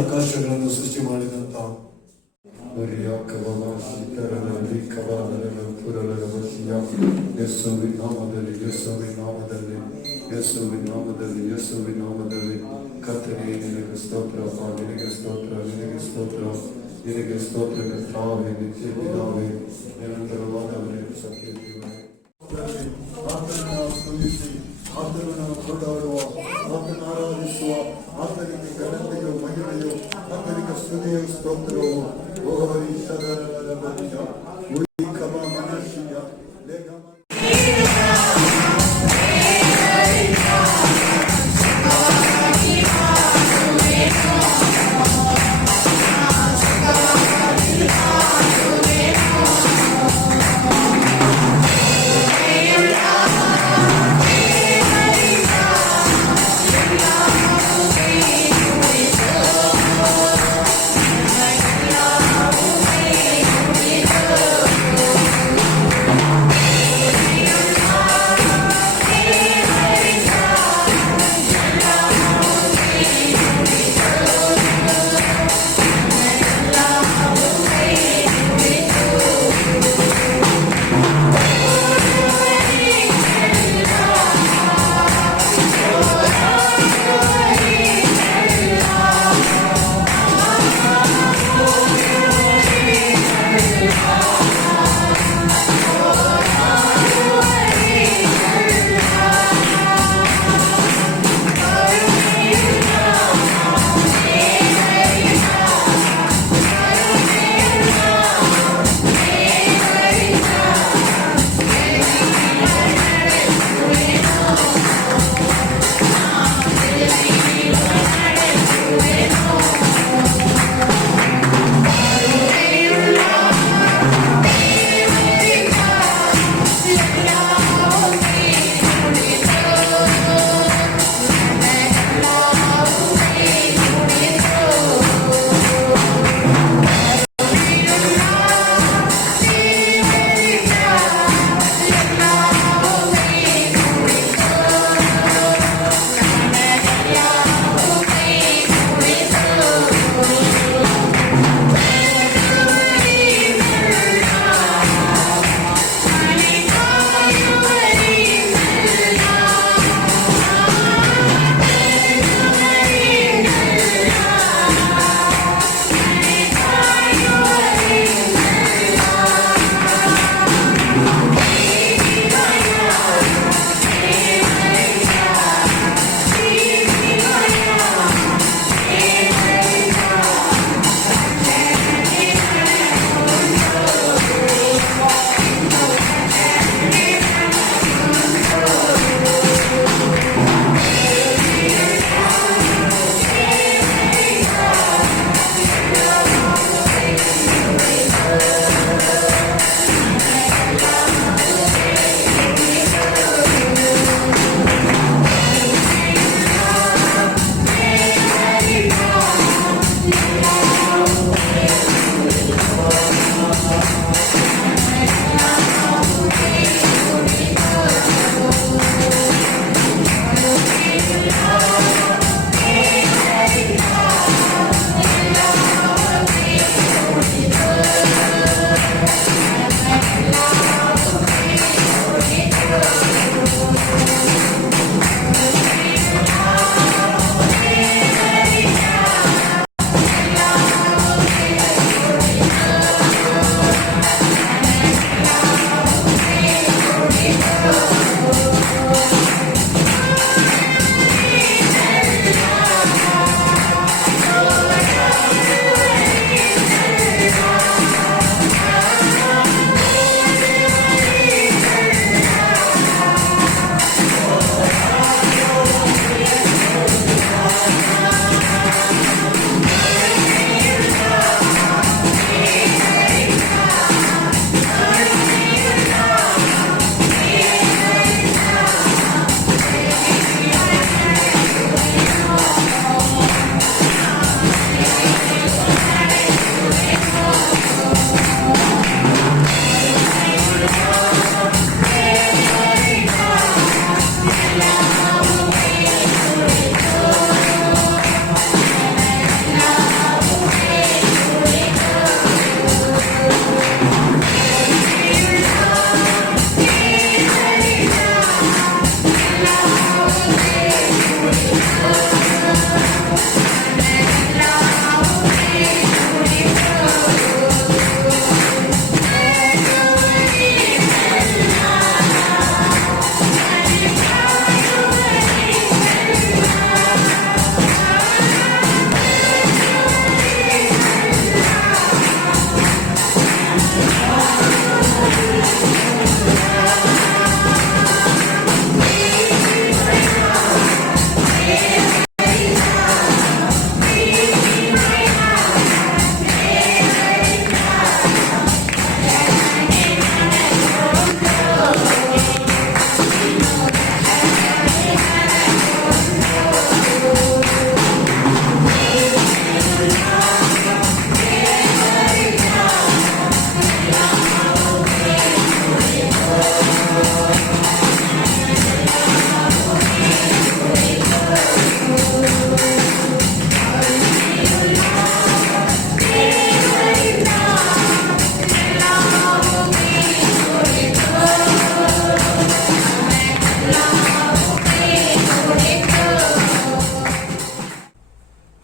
ಆಕಾಶಗಳನ್ನು ಸೃಷ್ಟಿ ಮಾಡಿದಂತ ಯೇಸುವಿನ ನಾಮದಲ್ಲಿ ಯೇಸುವಿನ ನಾಮದಲ್ಲಿ ಯೇಸುವಿನ ನಾಮದಲ್ಲಿ ಯೇಸುವಿನ ನಾಮದಲ್ಲಿ ಕರ್ತನೇ ನಿನಗೆ ಸ್ತೋತ್ರ ನಿನಗೆ ಸ್ತೋತ್ರ ನಿನಗೆ ಸ್ತೋತ್ರ ನಿನಗೆ ಸ್ತೋತ್ರ ಕರ್ತಾವೇ ನಿತ್ಯ ಪಿತಾವೇ ನಿರಂತರವಾದವರೇ ಸತ್ಯ ದೇವರೇ ಆತನನ್ನು ಸ್ತುತಿಸಿ ಆತನನ್ನು ಕೊಂಡಾಡುವ ಆತನ ಆರಾಧಿಸುವ ಆತನಿಗೆ ಘನತೆಯು ಮಹಿಮೆಯು ಆತನಿಗೆ ಸ್ತುತಿಯು ಸ್ತೋತ್ರವು ಓಹರಿ ಸದರದ ಬಲಿಯ ಉಳಿ ಕಮ ಮನಸ್ಸಿಯ ಲೇಖ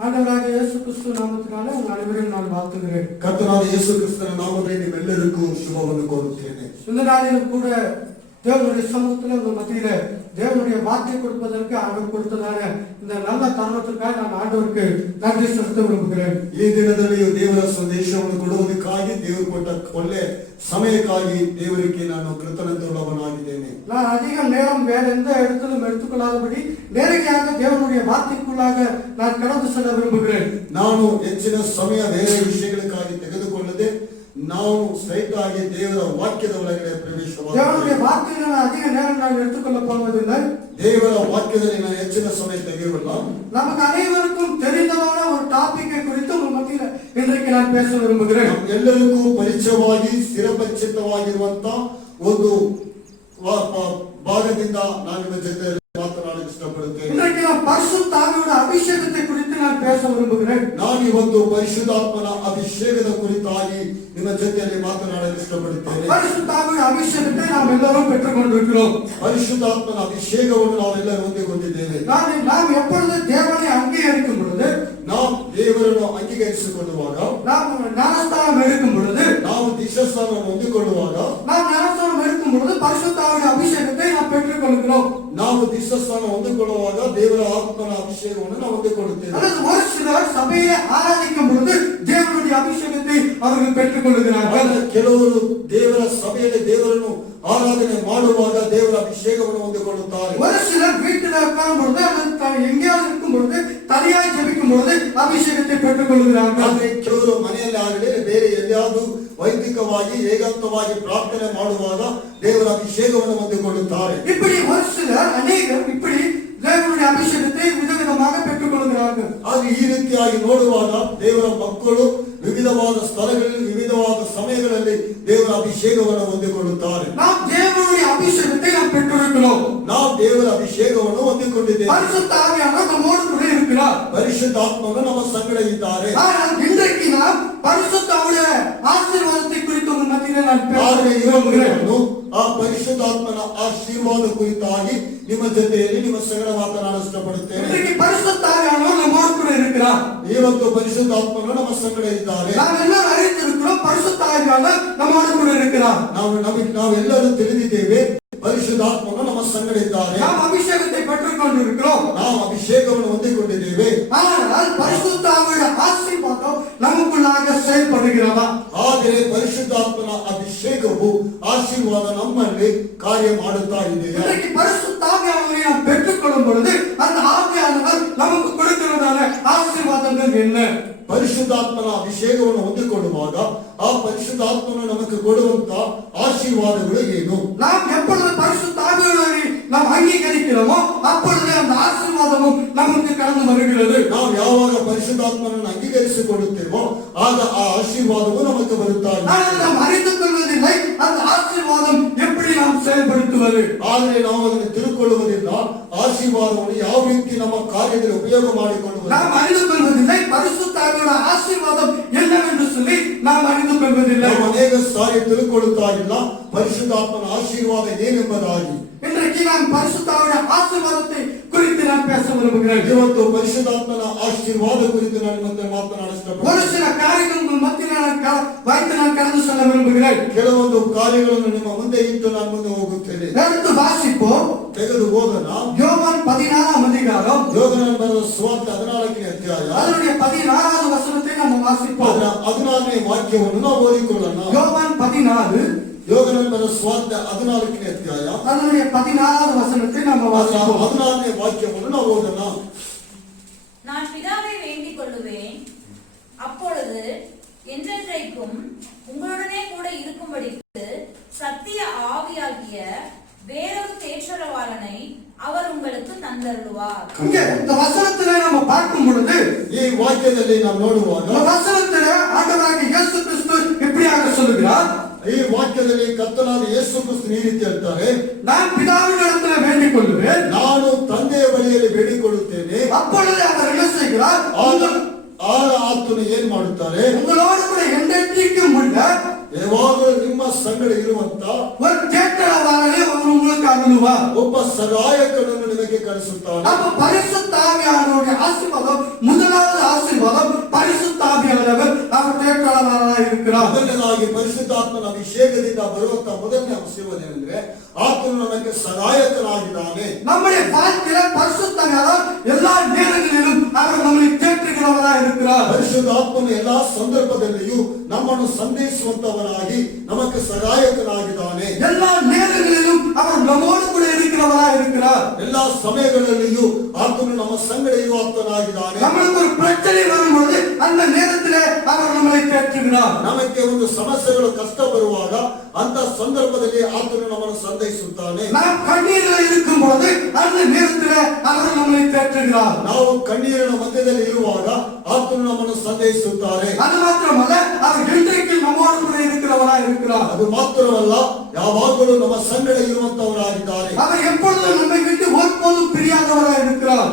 ஆண்டவராகிய இயேசு கிறிஸ்து நாமத்தினாலே உங்கள் அனைவரையும் நான் வாழ்த்துகிறேன். ಕರ್ತನಾದ ಯೇಸು ಕ್ರಿಸ್ತನ ನಾಮದಲ್ಲಿ ನಿಮ್ಮೆಲ್ಲರಿಗೂ ಶುಭವನ್ನು ಕೋರುತ್ತೇನೆ. இந்த நாளிலும் கூட தேவனுடைய சமூகத்தில் உங்கள் மத்தியில தேவனுடைய வார்த்தை கொடுப்பதற்கு ஆண்டவர் கொடுத்ததான இந்த நல்ல தருணத்திற்காக நான் ஆண்டவருக்கு நன்றி செலுத்த விரும்புகிறேன். ಈ ದಿನದಲ್ಲಿಯೂ ದೇವರ ಸಂದೇಶವನ್ನು ಕೊಡುವುದಕ್ಕಾಗಿ ದೇವರು ಕೊಟ್ಟ ಒಳ್ಳೆ ಸಮಯಕ್ಕಾಗಿ ದೇವರಿಗೆ ನಾನು ಕೃತಜ್ಞನಾಗಿದ್ದೇನೆ. நான் அதிக நேரம் வேற எந்த இடத்திலும் எடுத்துக்கொள்ளாதபடி நேரடியாக தேவனுடைய வார்த்தைக்குள்ளாக நான் கடந்து செல்ல விரும்புகிறேன். ನಾನು ಹೆಚ್ಚಿನ ಸಮಯ ಬೇರೆ ವಿಷಯಗಳಿಗಾಗಿ ತೆಗೆದುಕೊಳ್ಳದೆ ನಾವು ಸ್ಟ್ರೈಟ್ ಆಗಿ ದೇವರ ವಾಕ್ಯದ ಒಳಗಡೆ ಪ್ರವೇಶವಾಗಿ தேவனுடைய வார்த்தையில அதிக நேரம் நான் எடுத்துக்கொள்ள போவதில்லை. ದೇವರ ವಾಕ್ಯದಲ್ಲಿ ನಾನು ಹೆಚ್ಚಿನ ಸಮಯ ತೆಗೆಯುವುದಿಲ್ಲ. நமக்கு அனைவருக்கும் தெரிந்ததான ஒரு டாபிக்கை குறித்து உங்கள் மத்தியில இன்றைக்கு நான் பேச விரும்புகிறேன். ಎಲ್ಲರಿಗೂ ಪರಿಚಯವಾಗಿ ಸ್ಥಿರಪರಿಚಿತವಾಗಿರುವಂತ ಒಂದು ಭಾಗದಿಂದ ನಾನು ನಿಮ್ಮ ಜೊತೆ ಮಾತನಾಡಲು ಇಷ್ಟಪಡುತ್ತೇನೆ. இன்றைக்கு நான் பரிசுத்த ஆவியோட அபிஷேகத்தை குறித்து நான் பேச விரும்புகிறேன். ನಾನು ಇವತ್ತು ಪರಿಶುದ್ಧಾತ್ಮನ ಅಭಿಷೇಕದ ಕುರಿತಾಗಿ ನಿಮ್ಮ ಜೊತೆಯಲ್ಲಿ ಮಾತನಾಡಲು ಇಷ್ಟಪಡುತ್ತೇನೆ. பரிசுத்த ஆவியோட அபிஷேகத்தை நாம் எல்லாரும் பெற்றுக்கொண்டிருக்கிறோம். ಪರಿಶುದ್ಧಾತ್ಮನ ಅಭಿಷೇಕವನ್ನು ನಾವೆಲ್ಲರೂ ಹೊಂದಿಕೊಂಡಿದ್ದೇವೆ. நாம் எப்பொழுது தேவனை அங்கீகரிக்கும் பொழுது, ನಾವು ದೇವರನ್ನು ಅಂಗೀಕರಿಸಿಕೊಳ್ಳುವಾಗ, நாம் ஞானஸ்தானம் எடுக்கும் பொழுது, ನಾವು ದೀಕ್ಷಾಸ್ನಾನವನ್ನು ಹೊಂದಿಕೊಳ್ಳುವಾಗ, நாம் ஞானஸ்தானம் எடுக்கும் பொழுது பரிசுத்த ஆவியோட அபிஷேகத்தை நாம் பெற்றுக்கொள்கிறோம். ನಾವು ದೀಕ್ಷಾಸ್ನಾನ ಹೊಂದಿಕೊಳ್ಳುವಾಗ ದೇವರ ಆತ್ಮನ ಅಭಿಷೇಕವನ್ನು ನಾವು ಹೊಂದಿಕೊಳ್ಳುತ್ತೇವೆ. அல்லது ஒரு சிலர் சபையை ஆராதிக்கும் பொழுது தேவனுடைய அபிஷேகத்தை அவர்கள் பெற்றுக்கொள்கிறார்கள். ಕೆಲವರು ದೇವರ ಸಭೆಯಲ್ಲಿ ದೇವರನ್ನು ಆರಾಧನೆ ಮಾಡುವಾಗ ದೇವರ ಅಭಿಷೇಕವನ್ನು ಹೊಂದಿಕೊಳ್ಳುತ್ತಾರೆ. ஒரு சிலர் வீட்டில் உட்காரும் பொழுது அல்லது எங்கேயாவது இருக்கும் பொழுது தனியாய் ஜெபிக்கும் பொழுது அபிஷேகத்தை பெற்றுக்கொள்கிறார்கள். ಕೆಲವರು ಮನೆಯಲ್ಲಿ ಆಗಲಿ ಬೇರೆ ಎಲ್ಲಿಯಾದರೂ ವೈದಿಕವಾಗಿ ಏಕಾಂತವಾಗಿ ಪ್ರಾರ್ಥನೆ ಮಾಡುವಾಗ ದೇವರ ಅಭಿಷೇಕವನ್ನು ಹೊಂದಿಕೊಳ್ಳುತ್ತಾರೆ. இப்படி ஒரு சிலர் அநேகர் இப்படி தேவனுடைய அபிஷேகத்தை விதவிதமாக பெற்றுக்கொள்கிறார்கள். ಆದ್ರೆ ಈ ರೀತಿಯಾಗಿ ನೋಡುವಾಗ ದೇವರ ಮಕ್ಕಳು ವಿವಿಧವಾದ ಸ್ಥಳಗಳಲ್ಲಿ ವಿವಿಧವಾದ ಸಮಯಗಳಲ್ಲಿ ದೇವರ ಅಭಿಷೇಕವನ್ನು ಹೊಂದಿಕೊಳ್ಳುತ್ತಾರೆ. நாம் தேவனுடைய அபிஷேகத்தை நாம் பெற்றிருக்கிறோம். ನಾವು ದೇವರ ಅಭಿಷೇಕವನ್ನು ಹೊಂದಿಕೊಂಡಿದ್ದೇವೆ. பரிசுத்த ஆவியானவர் நம்மோடு கூட இருக்கிறார். ಪರಿಶುದ್ಧಾತ್ಮನು ನಮ್ಮ ಸಂಗಡ ಇದ್ದಾರೆ. ஆனால் இன்றைக்கு நாம் பரிசுத்த ஆவியுடைய ஆசீர்வாதத்தை குறித்து உங்கள் மத்தியிலே நான் பேச விரும்புகிறேன். ಆ ಪರಿಶುದ್ಧಾತ್ಮನ ಆಶೀರ್ವಾದ ಕುರಿತಾಗಿ ನಿಮ್ಮ ಜೊತೆಯಲ್ಲಿ ನಿಮ್ಮ ಸಂಗಡ ಮಾತನಾಡಲು ಇಷ್ಟಪಡುತ್ತೇನೆ. இன்றைக்கு பரிசுத்த ஆவியானவர் நம்மோடு கூட இருக்கிறார். ಇವತ್ತು ಪರಿಶುದ್ಧಾತ್ಮನು ನಮ್ಮ ಸಂಗಡ ಇದ್ದಾರೆ. நாம் எல்லாரும் அறிந்திருக்கிறோம் பரிசுத்த ஆவியானவர் நம்மோடு கூட இருக்கிறார். ನಾವೆಲ್ಲರೂ ತಿಳಿದಿದ್ದೇವೆ ಪರಿಶುದ್ಧಾತ್ಮನು ನಮ್ಮ ಸಂಗಡ ಇದ್ದಾರೆ. நாம் அபிஷேகத்தை பெற்றுக்கொண்டிருக்கிறோம். ನಾವು ಅಭಿಷೇಕವನ್ನು ಹೊಂದಿಕೊಂಡಿದ್ದೇವೆ. ஆனால் பரிசுத்த ஆவியுடைய ஆசீர்வாதம் நமக்குள்ளாக செயல்படுகிறதா? ಆದರೆ ಪರಿಶುದ್ಧಾತ್ಮನ ಅಭಿಷೇಕವು ಆಶೀರ್ವಾದ ನಮ್ಮಲ್ಲಿ ಕಾರ್ಯ ಮಾಡುತ್ತಾ ಇದೆ. இன்றைக்கு பரிசுத்த ஆவியானவரை நாம் பெற்றுக்கொள்ளும் பொழுது அந்த ஆவியானவர் நமக்கு கொடுக்கிறதான ஆசீர்வாதங்கள் என்ன? ಪರಿಶುದ್ಧಾತ್ಮನ ಅಭಿಷೇಕವನ್ನು ಹೊಂದಿಕೊಳ್ಳುವಾಗ ಆ ಪರಿಶುದ್ಧಾತ್ಮನು ನಮಗೆ ಕೊಡುವಂತ ಆಶೀರ್ವಾದಗಳು ಏನು? நாம் எப்பொழுது பரிசுத்த ஆவியானவரை நாம் அங்கீகரிக்கிறோமோ அப்பொழுது அந்த ஆசீர்வாதமும் நமக்கு கடந்து வருகிறது. ನಾವು ಯಾವಾಗ ಪರಿಶುದ್ಧಾತ್ಮನನ್ನು ಅಂಗೀಕರಿಸಿಕೊಳ್ಳುತ್ತೇವೋ ಆಗ ಆ ಆಶೀರ್ವಾದವು ನಮಗೆ ಬರುತ್ತಾ ಇದೆ. ஆனால் நாம் அறிந்து கொள்வதில்லை அந்த ஆசீர்வாதம் எப்படி நாம் செயல்படுத்துவது. ಆದರೆ ನಾವು ಅದನ್ನು ತಿಳ್ಕೊಳ್ಳುವುದಿಲ್ಲ. ಆಶೀರ್ವಾದವನ್ನು ಯಾವ ರೀತಿ ನಮ್ಮ ಕಾರ್ಯದಲ್ಲಿ ಉಪಯೋಗ ಮಾಡಿಕೊಳ್ಳುವುದು நாம் அறிந்து கொள்வதில்லை. பரிசுத்த ஆவியோட ஆசீர்வாதம் என்னவென்று சொல்லி நாம் அறிந்து கொள்வதில்லை. ನಾವು ಅನೇಕ ಸಾರಿ ತಿಳ್ಕೊಳ್ಳುತ್ತಾ ಇಲ್ಲ ಪರಿಶುದ್ಧಾತ್ಮನ ಆಶೀರ್ವಾದ ಏನೆಂಬುದಾಗಿ. இன்றைக்கு நான் பரிசுத்த ஆவியோட ஆசீர்வாதத்தை குறித்து நான் பேச விரும்புகிறேன். ಇವತ್ತು ಪರಿಶುದ್ಧಾತ್ಮನ ಆಶೀರ್ವಾದ ಕುರಿತು ನಾನು ಮತ್ತೆ ಮಾತನಾಡಲು ஒரு சில காரியங்கள் மத்தியில் வைத்து நான் கடந்து செல்ல விரும்புகிறேன். ಕೆಲವೊಂದು ಕಾರ್ಯಗಳನ್ನು ನಿಮ್ಮ ಮುಂದೆ ಇಟ್ಟು ನಾನು ಮುಂದೆ ಹೋಗುತ್ತೇನೆ. எடுத்து வாசிப்போம். ತೆಗೆದು ಹೋಗೋಣ. யோவான் 16ஆம் அதிகாரம் ಯೋಗನ ಬರೆದ ಸುವಾರ್ತೆ 14ನೇ ಅಧ್ಯಾಯ அதனுடைய 16வது வசனத்தை நாம் வாசிப்போம். 14ನೇ ವಾಕ್ಯವನ್ನು ನಾವು ಓದಿಕೊಳ್ಳೋಣ. யோவான் 14 ಯೋಗನ ಬರೆದ ಸುವಾರ್ತೆ 14ನೇ ಅಧ್ಯಾಯ அதனுடைய 16வது வசனத்தை நாம் வாசிப்போம். 14ನೇ ವಾಕ್ಯವನ್ನು ನಾವು ಓದೋಣ. நான் பிதாவை வேண்டிக் கொள்ளுவேன், அப்பொழுது என்றென்றைக்கும் உங்களுடனே கூட இருக்கும்படிக்கு சத்திய ஆவியாகிய வேறொரு தேற்றரவாளனை அவர் உங்களுக்கு தந்தருளுவார். இங்க இந்த வசனத்திலே நம்ம பார்க்கும் பொழுது ಈ ವಾಕ್ಯದಲ್ಲಿ ನಾವು ನೋಡುವಾಗ இந்த வசனத்திலே ஆண்டவராகிய இயேசு கிறிஸ்து இப்படியாக சொல்கிறார். ಈ ವಾಕ್ಯದಲ್ಲಿ ಕರ್ತನಾದ ಯೇಸು ಕ್ರಿಸ್ತನು ಈ ರೀತಿ ಹೇಳ್ತಾರೆ, நான் பிதாவினிடத்தில் வேண்டிக் கொள்ளுவேன், ನಾನು ತಂದೆಯ ಬಳಿಯಲ್ಲಿ ಬೇಡಿಕೊಳ್ಳುತ್ತೇನೆ. அப்பொழுது அவர் என்ன செய்கிறார்? ಆತನು ಏನ್ ಮಾಡುತ್ತಾರೆ? உங்களோடு கூட என்றென்றைக்கும் உள்ள ಯಾವಾಗಲೂ ನಿಮ್ಮ ಸಂಗಡ ಇರುವಂತ ஒரு தேற்றரவாளனை அவர் உங்களுக்கு அருளுவார். ಒಬ್ಬ ಸಹಾಯಕನನ್ನು ನಿಮಗೆ ಕಳಿಸುತ್ತಾನೆ. அப்ப பரிசுத்த ஆவியானவருடைய ஆசீர்வாதம் முதலாவது ಮಾಡುವವರಾಗಿ இருக்கிறார். ಮೊದಲನೇದಾಗಿ ಪರಿಶುದ್ಧಾತ್ಮನ ಅಭಿಷೇಕದಿಂದ ಬರುವಂತ ಮೊದಲನೇ ಅಂಶವೇನೆಂದ್ರೆ ಆತನು ನಮಗೆ ಸಹಾಯಕನಾಗಿದ್ದಾನೆ. நம்முடைய வாழ்க்கையில பரிசுத்தமானவர் எல்லா நேரங்களிலும் அவர் நம்மை தேற்றுகிறவராய் இருக்கிறார். ಪರಿಶುದ್ಧಾತ್ಮನು ಎಲ್ಲಾ ಸಂದರ್ಭದಲ್ಲಿಯೂ ನಮ್ಮನ್ನು ಸಂದೇಶಿಸುವಂತವನಾಗಿ ನಮಗೆ ಸಹಾಯಕನಾಗಿದ್ದಾನೆ. எல்லா நேரங்களிலும் அவர் நம்மோடு கூட இருக்கிறவராய் இருக்கிறார். ಎಲ್ಲಾ ಸಮಯಗಳಲ್ಲಿಯೂ ಆತನು ನಮ್ಮ ಸಂಗಡ ಇರುವಾತನಾಗಿದ್ದಾನೆ. நமக்கு ஒரு பிரச்சனை வரும்போது அந்த நேரத்திலே அவர் நம்மை தேற்றுகிறார். ನಮಗೆ ಒಂದು ಸಮಸ್ಯೆಗಳು ಕಷ್ಟ ಬರುವಾಗ ಅಂತ ಸಂದರ್ಭದಲ್ಲಿ ಆತನು ನಮ್ಮನ್ನು ಸಂದೇಶಿಸುತ್ತಾನೆ. நாம் கண்ணீரில் இருக்கும் பொழுது அந்த நேரத்திலே அவர் நம்மை தேற்றுகிறார். ನಾವು ಕಣ್ಣೀರಿನ ಮಧ್ಯದಲ್ಲಿ ಇರುವಾಗ ಆತನು ನಮ್ಮನ್ನು ಸಂದೇಶಿಸುತ್ತಾರೆ. அது மாத்திரமல்ல அவர் என்றைக்கும் நம்மோடு கூட இருக்கிறவராய் இருக்கிறார். ಅದು ಮಾತ್ರವಲ್ಲ, ಯಾವಾಗಲೂ ನಮ್ಮ ಸಂಗಡ ಇರುವಂತವರಾಗಿದ್ದಾರೆ. அவர் எப்பொழுதும் நம்மை விட்டு ஒருபோதும் பிரியாதவராய் இருக்கிறார்.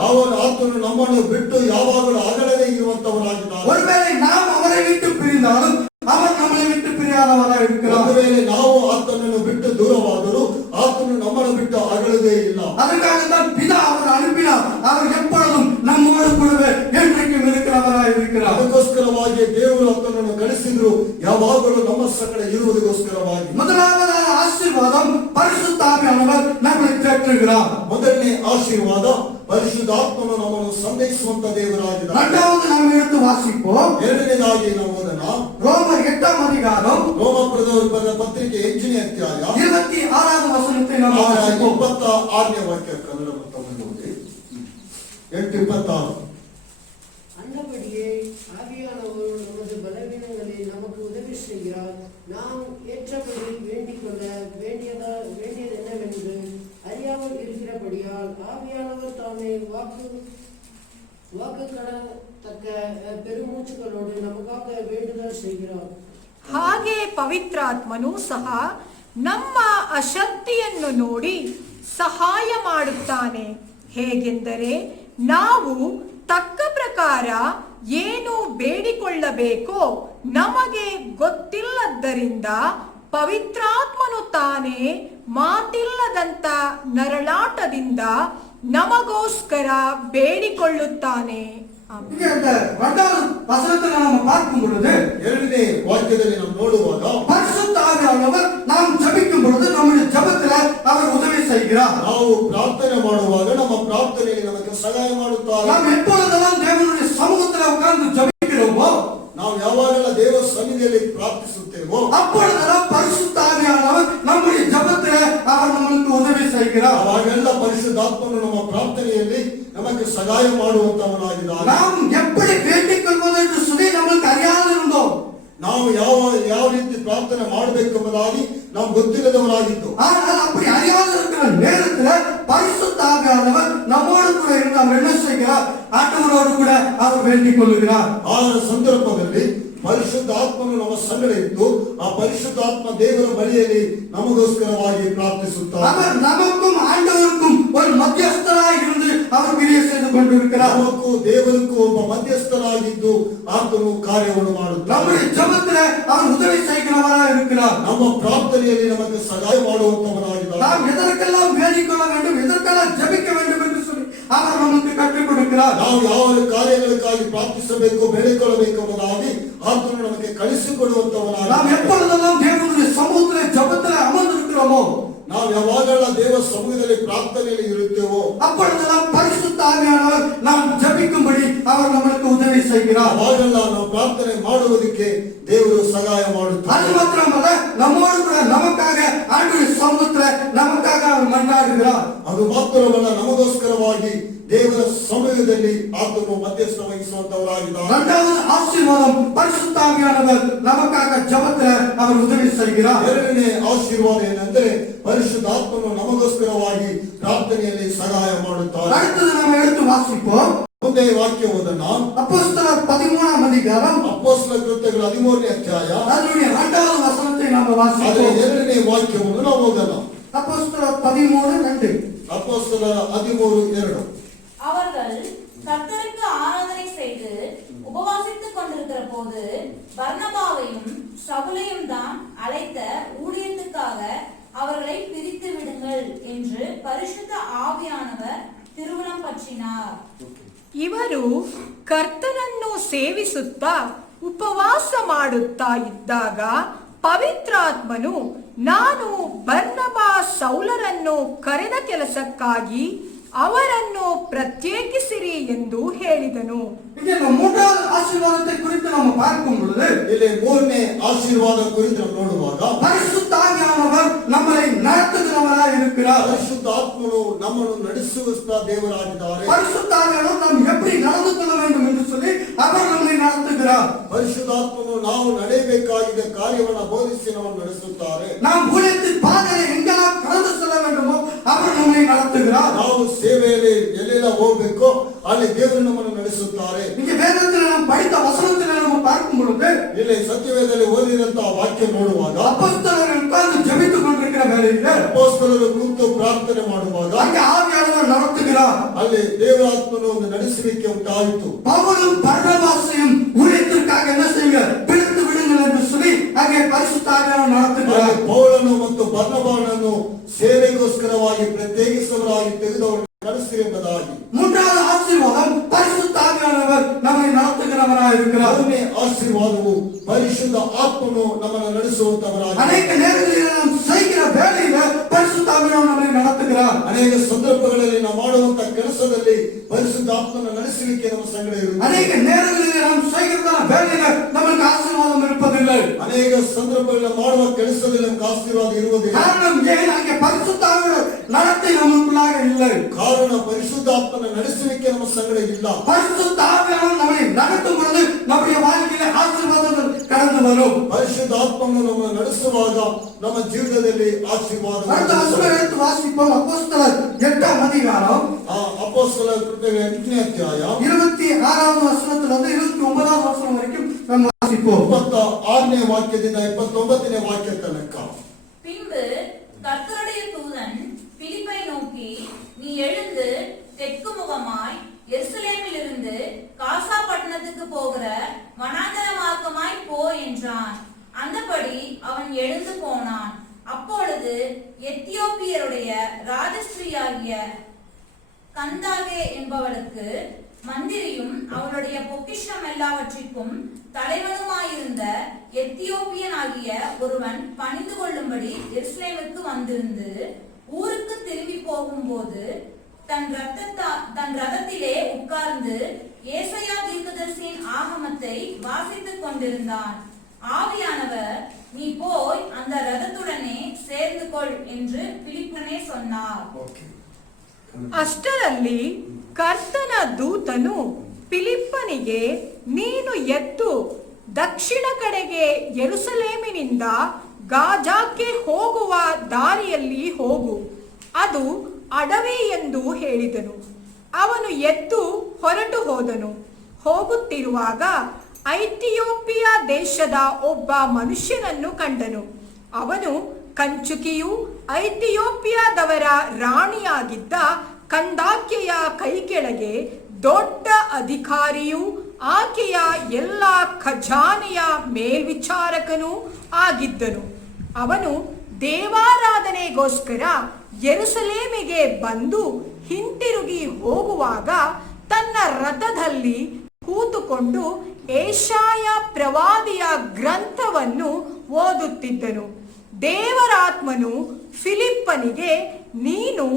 ಆತನು ನಮ್ಮನ್ನು ಬಿಟ್ಟು ಯಾವಾಗಲೂ ಅಗಲದೇ ಇರುವಂತವರಾಗಿದ್ದಾರೆ. ஒருவேளை நாம் அவரை விட்டு பிரிந்தாலும் அவர் நம்மை விட்டு பிரியாதவராய் இருக்கிறார். ಒಂದು ವೇಳೆ ನಾವು ಆತನನ್ನು ಬಿಟ್ಟು ದೂರವಾದರೂ ಆತನು ನಮ್ಮನ್ನು ಬಿಟ್ಟು ಅಗಲದೇ ಇಲ್ಲ. அதற்காக தான் பிதா அவர் அனுப்பினார். அவர் எப்பொழுதும் நம்மோடு கூடவே என்றைக்கும் இருக்கிறவராய் இருக்கிறார். ಅದಕ್ಕೋಸ್ಕರವಾಗಿ ದೇವರು ಆತನನ್ನು ಕಳಿಸಿದ್ರು, ಯಾವಾಗಲೂ ನಮ್ಮ ಸಂಗಡ ಇರುವುದಕ್ಕೋಸ್ಕರವಾಗಿ. முதலாவதான ஆசீர்வாதம் பரிசுத்த ஆவியானவர் நம்மை தேற்றுகிறார். ಮೊದಲನೇ ಆಶೀರ್ವಾದ ಪರಿಶುದ್ಧಾತ್ಮನು ನಮ್ಮನ್ನು ಸಂದೇಶಿಸುವಂತ ದೇವರಾಗಿದ್ದಾನೆ. இரண்டாவது நாம் எடுத்து வாசிப்போம். ಎರಡನೇದಾಗಿ ನಾವು ಅದನ್ನ ரோமர் 8ஆம் அதிகாரம் ರೋಮಪುರದವರು ಬರೆದ ಪತ್ರಿಕೆ 8ನೇ ಅಧ್ಯಾಯ 26வது ವಚನத்தை நாம் வாசிப்போம். 26ನೇ ವಾಕ್ಯ ಕನ್ನಡ ಮತ್ತು ಓದಿ. 8:26. அந்தபடியே ஆவியானவர் நமது பலவீனங்களில் நமக்கு உதவி செய்கிறார். நாம் ஏற்றபடி வேண்டிக் கொள்ள வேண்டியது என்னவென்று அறியாமல் இருக்கிறபடியால் ஆவியானவர் தாமே வாக்கு கடத்தக்க பெருமூச்சுகளோடு நமக்காக வேண்டுதல் செய்கிறார். ಹಾಗೆ ಪವಿತ್ರಾತ್ಮನು ಸಹ ನಮ್ಮ ಅಶಕ್ತಿಯನ್ನು ನೋಡಿ ಸಹಾಯ ಮಾಡುತ್ತಾನೆ. ಹೇಗೆಂದರೆ ನಾವು ತಕ್ಕ ಪ್ರಕಾರ ಏನು ಬೇಡಿಕೊಳ್ಳಬೇಕೋ ನಮಗೆ ಗೊತ್ತಿಲ್ಲದ್ದರಿಂದ ಪವಿತ್ರಾತ್ಮನು ತಾನೇ ಮಾತಿಲ್ಲದಂತ ನರಳಾಟದಿಂದ ನಮಗೋಸ್ಕರ ಬೇಡಿಕೊಳ್ಳುತ್ತಾನೆ. இங்கே அந்த இரண்டாவது வசனத்தை நாம் பார்க்கும் பொழுது ಎರಡನೇ ವಾಕ್ಯದಲ್ಲಿ ನಾವು ನೋಡುವಾಗ பரிசுத்த ஆவியானவர் நாம் ஜெபிக்கும் பொழுது நம்முடைய ஜெபத்திலே அவர் உதவி செய்கிறார். ನಾವು ಪ್ರಾರ್ಥನೆ ಮಾಡುವಾಗ ನಮ್ಮ ಪ್ರಾರ್ಥನೆಯಲ್ಲಿ ನಮಗೆ ಸಹಾಯ ಮಾಡುತ್ತಾರೆ. நாம் எப்பொழுதெல்லாம் தேவனுடைய சமூகத்தில் உட்கார்ந்து ஜெபிக்கிறோமோ, ನಾವು ಯಾವಾಗೆಲ್ಲ ದೇವರ ಸನ್ನಿಧಿಯಲ್ಲಿ ಪ್ರಾರ್ಥಿಸುತ್ತೇವೋ அப்பொழுதெல்லாம் பரிசுத்த ஆவியானவர் நம்முடைய ஜெபத்திலே அவர் நமக்கு உதவி செய்கிறார். ಅವಾಗೆಲ್ಲ ಪರಿಶುದ್ಧಾತ್ಮನು ನಮ್ಮ ಪ್ರಾರ್ಥನೆಯಲ್ಲಿ ನಮಗೆ ಸಹಾಯ ಮಾಡುವಂತವನಾಗಿದ್ದಾನೆ. நாம் எப்படி வேண்டிக் கொள்வது என்று சொல்லி நமக்கு அறியாது இருந்தோம். ನಾವು ಯಾವ ರೀತಿ ಪ್ರಾರ್ಥನೆ ಮಾಡಬೇಕೆಂಬುದಾಗಿ ನಾವು ಗೊತ್ತಿಲ್ಲದವರಾಗಿದ್ದು. ஆனால் அப்படி அறியாது இருக்கிற நேரத்தில் பரிசுத்த ஆவியானவர் நம்மோடு கூட இருந்து அவர் என்ன செய்கிறார்? ஆண்டவரோடு கூட அவர் வேண்டிக் கொள்கிறார். ಆ ಸಂದರ್ಭದಲ್ಲಿ ಪರಿಶುದ್ಧಾತ್ಮನು ನಮ್ಮ ಸಂಗಡ ಇದ್ದು ಆ ಪರಿಶುದ್ಧಾತ್ಮ ದೇವರ ಬಳಿಯಲ್ಲಿ ನಮಗೋಸ್ಕರವಾಗಿ ಪ್ರಾರ್ಥಿಸುತ್ತಾರೆ. அவர் நமக்கும் ஆண்டவருக்கும் ஒரு மத்தியஸ்தராய் இருந்து அவர் கிரியை செய்து கொண்டிருக்கிறார். ನಮಗೂ ದೇವರಿಗೂ ಒಬ್ಬ ಮಧ್ಯಸ್ಥರಾಗಿದ್ದು ಆತನು ಕಾರ್ಯವನ್ನು ಮಾಡುತ್ತಾರೆ. நம்முடைய ஜெபத்திலே அவர் உதவி செய்கிறவராய் இருக்கிறார். ನಮ್ಮ ಪ್ರಾರ್ಥನೆಯಲ್ಲಿ ನಮಗೆ ಸಹಾಯ ಮಾಡುವಂತವನಾಗಿದ್ದಾನೆ. நாம் எதற்கெல்லாம் வேண்டிக் கொள்ள வேண்டும், எதற்கெல்லாம் ஜெபிக்க வேண்டும் என்று சொல்லி அவர் நமக்கு கற்றுக் கொடுக்கிறார். ನಾವು ಯಾವ ಕಾರ್ಯಗಳಿಗಾಗಿ ಪ್ರಾರ್ಥಿಸಬೇಕು, ಬೇಡಿಕೊಳ್ಳಬೇಕು ಎಂಬುದಾಗಿ ಆತನು ನಮಗೆ ಕಳಿಸಿಕೊಡುವಂತವನಾಗಿ. நாம் எப்பொழுதெல்லாம் தேவனுடைய சமூகத்திலே ஜெபத்திலே அமர்ந்திருக்கிறோமோ, ನಾವು ಯಾವಾಗೆಲ್ಲ ದೇವರ ಸಮೂಹದಲ್ಲಿ ಪ್ರಾರ್ಥನೆಯಲ್ಲಿ ಇರುತ್ತೇವೋ அப்பொழுதெல்லாம் பரிசுத்த ஆவியானவர் நாம் ஜெபிக்கும்படி அவர் நமக்கு உதவி செய்கிறார். ಅವಾಗೆಲ್ಲ ನಾವು ಪ್ರಾರ್ಥನೆ ಮಾಡುವುದಕ್ಕೆ ದೇವರು ಸಹಾಯ அது ಮಾಡುತ್ತಾರೆ. மாத்திரமல்ல, நம்மோடு கூட நமக்காக ஆண்டவருடைய சமூகத்திலே நமக்காக அவர் மன்றாடுகிறார். ಅದು ಮಾತ್ರವಲ್ಲ, ನಮಗೋಸ್ಕರವಾಗಿ ದೇವರ ಸಮಯದಲ್ಲಿ ಆತನು ಮಧ್ಯಸ್ಥ ವಹಿಸುವಂತವರಾಗಿದ್ದಾರೆ. இரண்டாவது ஆசீர்வாதம் பரிசுத்த ஆவியானவர் நமக்காக ஜெபத்திலே அவர் உதவி செய்கிறார். ಎರಡನೇ ಆಶೀರ್ವಾದ ಏನೆಂದರೆ ಪರಿಶುದ್ಧಾತ್ಮನು ನಮಗೋಸ್ಕರವಾಗಿ ಪ್ರಾರ್ಥನೆಯಲ್ಲಿ ಸಹಾಯ ಮಾಡುತ್ತಾರೆ. அடுத்தது நாம் எடுத்து வாசிப்போம். ಮುಂದೆ ವಾಕ್ಯವನ್ನು அப்போஸ்தலர் 13ஆம் அதிகாரம் ಅಪೊಸ್ತಲ ಕೃತ್ಯಗಳು 13ನೇ ಅಧ್ಯಾಯ அதனுடைய 2வது வசனத்தை நாம் ಅದರ வாசிப்போம். ಎರಡನೇ ವಾಕ್ಯವನ್ನು ನಾವು ಓದೋಣ. அப்போஸ்தலர் 13:2. ಅಪೊಸ್ತಲ 13:2. அவர்கள் கர்த்தருக்கு ஆராதனை செய்து உபவாசித்துக் கொண்டிருக்கிற போது பர்னபாவையும் சவுலையும் தான் அழைத்த ஊழியத்துக்காக அவர்களை பிரித்து விடுங்கள் என்று பரிசுத்த ஆவியானவர் திருவுளம் பற்றினார். ಇವರು ಕರ್ತನನ್ನು ಸೇವಿಸುತ್ತಾ ಉಪವಾಸ ಮಾಡುತ್ತಾ ಇದ್ದಾಗ ಪವಿತ್ರಾತ್ಮನು ನಾನು ಬರ್ನಬಾ ಸೌಲರನ್ನು ಕರೆದ ಕೆಲಸಕ್ಕಾಗಿ ಅವರನ್ನು ಪ್ರತ್ಯೇಕಿಸಿರಿ ಎಂದು ಹೇಳಿದನು. இங்கே இந்த மூன்றாவது ஆசீர்வாதத்தை குறித்து நாம் பார்க்கும் பொழுது ಇಲ್ಲಿ ಮೂರನೇ ಆಶೀರ್ವಾದ ಕುರಿತು ನಾವು ನೋಡುವಾಗ பரிசுத்த ஆவியானவர் நம்மை நடத்துகிறவராய் இருக்கிறார். ಪರಿಶುದ್ಧ ಆತ್ಮನು ನಮ್ಮನ್ನು ನಡೆಸುವ ದೇವರಾಗಿದ್ದಾರೆ. பரிசுத்த ஆவியானவர் நாம் எப்படி நடந்து கொள்ள வேண்டும் என்று சொல்லி அவர் நம்மை நடத்துகிறார். ಪರಿಶುದ್ಧಾತ್ಮನು ನಾವು ನಡೆಯಬೇಕಾಗಿದ್ದ ಕಾರ್ಯವನ್ನು ಬೋಧಿಸಿ ನಮ್ಮನ್ನು ನಡೆಸುತ್ತಾರೆ. நாம் ஊழியத்தின் பாதையை எங்கெல்லாம் கடந்து செல்ல வேண்டுமோ அவர் நம்மை நடத்துகிறார். ನಾವು ಸೇವೆಯಲ್ಲಿ ಎಲ್ಲೆಲ್ಲ ಹೋಗ್ಬೇಕೋ ಅಲ್ಲಿ ದೇವರು ನಮ್ಮನ್ನು ನಡೆಸುತ್ತಾರೆ. இங்கே வேதத்தில் நாம் படித்த வசனத்தில் நாம் பார்க்கும் பொழுது ಇಲ್ಲಿ ಸತ್ಯವೇದದಲ್ಲಿ ಓದಿದಂತಹ ವಾಕ್ಯ ನೋಡುವಾಗ அப்போஸ்தலர்கள் உட்கார்ந்து ஜெபித்துக் கொண்டிருக்கிற வேளையில் ಅಪೊಸ್ತಲರು ಕೂತು ಪ್ರಾರ್ಥನೆ ಮಾಡುವಾಗ அங்கே ஆவியானவர் நடத்துகிறார். ಅಲ್ಲಿ ದೇವರಾತ್ಮನು ಒಂದು ನಡೆಸುವಿಕೆ ಉಂಟಾಯಿತು. பவுலும் பர்னபாசையும் ஊழியத்திற்காக என்ன செய்யுங்க பிடித்து விடுங்கள் என்று சொல்லி அங்கே பரிசுத்த ஆவியானவர் நடத்துகிறார். ಅಲ್ಲಿ ಪೌಲನು ಮತ್ತು ಬರ್ನಬಾನನ್ನು ಸೇವೆಗೋಸ್ಕರವಾಗಿ ಪ್ರತ್ಯೇಕಿಸುವವರಾಗಿ ತೆಗೆದವರು ನಡೆಸಿರಿ ಎಂಬುದಾಗಿ மூன்றாவது ஆசீர்வாதம் பரிசுத்த ஆவியானவர் நம்மை நடத்துகிறவராய் இருக்கிறார். ಮೂರನೇ ಆಶೀರ್ವಾದವು ಪರಿಶುದ್ಧ ಆತ್ಮನು ನಮ್ಮನ್ನು ನಡೆಸುವಂತವರಾಗಿ அநேக நேரங்களில் நாம் செய்கிற வேலையில பரிசுத்த ஆவியானவர் நம்மை நடத்துகிறார். ಅನೇಕ ಸಂದರ್ಭಗಳಲ್ಲಿ ನಾವು ಮಾಡುವಂತ ಕೆಲಸದಲ್ಲಿ ಪರಿಶುದ್ಧ ಆತ್ಮನ ನಡೆಸುವಿಕೆ ನಮ್ಮ ಸಂಗಡ ಇರುತ್ತದೆ. அநேக நேரங்களில் நாம் செய்கிறதான வேலையில நமக்கு ஆசீர்வாதம் இருப்பதில்லை. ಅನೇಕ ಸಂದರ್ಭಗಳಲ್ಲಿ ಮಾಡುವ ಕೆಲಸದಲ್ಲಿ ನಮಗೆ ಆಶೀರ್ವಾದ ಇರುವುದಿಲ್ಲ. காரணம் ஏன் அங்கே பரிசுத்த ஆவியானவர் நடத்தை நமக்குள்ளாக இல்லை. ಕಾರಣ ಪರಿಶುದ್ಧಾತ್ಮನ ನಡೆಸುವಿಕೆ ನಮ್ಮ ಸಂಗಡ ಇಲ್ಲ. பரிசுத்த ஆவியானவர் நம்மை நடத்தும் பொழுது நம்முடைய வாழ்க்கையில ஆசீர்வாதங்கள் கடந்து வரும். ಪರಿಶುದ್ಧಾತ್ಮನು ನಮ್ಮನ್ನು ನಡೆಸುವಾಗ ನಮ್ಮ ಜೀವನದಲ್ಲಿ ಆಶೀರ್ವಾದ அடுத்த வசனம் எடுத்து வாசிப்போம். அப்போஸ்தலர் 8ஆம் அதிகாரம் ಅಪೊಸ್ತಲರ ಕೃತ್ಯಗಳ 8ನೇ ಅಧ್ಯಾಯ 26வது வசனத்திலிருந்து 29வது வசனம் வரைக்கும் நாம் வாசிப்போம். 26ನೇ ವಾಕ್ಯದಿಂದ 29ನೇ ವಾಕ್ಯ ತನಕ. பின்பு கர்த்தருடைய தூதன் பிலிப்பை நோக்கி, நீ எழுந்து தெற்கு முகமாய் எருசலேமிலிருந்து காசா பட்டணத்துக்கு போகிற வனாந்தர மார்க்கமாய் போ என்றான். அந்தபடி அவன் எழுந்து போனான். அப்பொழுது எத்தியோப்பியருடைய ராஜஸ்திரியாகிய கந்தாகே என்பவளுக்கு மந்திரியும் அவளுடைய பொக்கிஷம் எல்லாவற்றிற்கும் தலைவனுமாயிருந்த எத்தியோப்பியன் ஆகிய ஒருவன் பணிந்து கொள்ளும்படி எருசலேமுக்கு வந்திருந்து ஊருக்கு திரும்பி போகும்போது தன் ரதத்திலே உட்கார்ந்து ஏசாயா தீர்க்கதரிசியின் ஆகமத்தை வாசித்துக் கொண்டிருந்தான். ஆவியானவர், நீ போய் அந்த ரதத்துடனே சேர்ந்து கொள் என்று பிலிப்பனே சொன்னார். ಅಷ್ಟರಲ್ಲಿ ಕರ್ತನ ದೂತನು ಫಿಲಿಪ್ಪನಿಗೆ, ನೀನು ಎದ್ದು ದಕ್ಷಿಣ ಕಡೆಗೆ ಯೆರೂಸಲೇಮಿನಿಂದ ಗಾಜಾಕ್ಕೆ ಹೋಗುವ ದಾರಿಯಲ್ಲಿ ಹೋಗು, ಅದು ಅಡವಿ ಎಂದು ಹೇಳಿದನು. ಅವನು ಎದ್ದು ಹೊರಟು ಹೋದನು. ಹೋಗುತ್ತಿರುವಾಗ ಐಥಿಯೋಪಿಯಾ ದೇಶದ ಒಬ್ಬ ಮನುಷ್ಯನನ್ನು ಕಂಡನು. ಅವನು ಕಂಚುಕಿಯು ಐಥಿಯೋಪಿಯಾದವರ ರಾಣಿಯಾಗಿದ್ದ ಕಂದಾಕ್ಯೆಯ ಕೈಕೆಳಗೆ ದೊಡ್ಡ ಅಧಿಕಾರಿಯೂ ಆಕೆಯ ಎಲ್ಲ ಖಜಾನೆಯ ಮೇಲ್ವಿಚಾರಕನೂ ಆಗಿದ್ದನು. ಅವನು ದೇವಾರಾಧನೆಗೋಸ್ಕರ ಯೆರೂಸಲೇಮಿಗೆ ಬಂದು ಹಿಂತಿರುಗಿ ಹೋಗುವಾಗ ತನ್ನ ರಥದಲ್ಲಿ ಕೂತುಕೊಂಡು ಏಷಾಯ ಪ್ರವಾದಿಯ ಗ್ರಂಥವನ್ನು ಓದುತ್ತಿದ್ದನು. ದೇವರಾತ್ಮನು ಫಿಲಿಪ್ಪನಿಗೆ, ನೀನು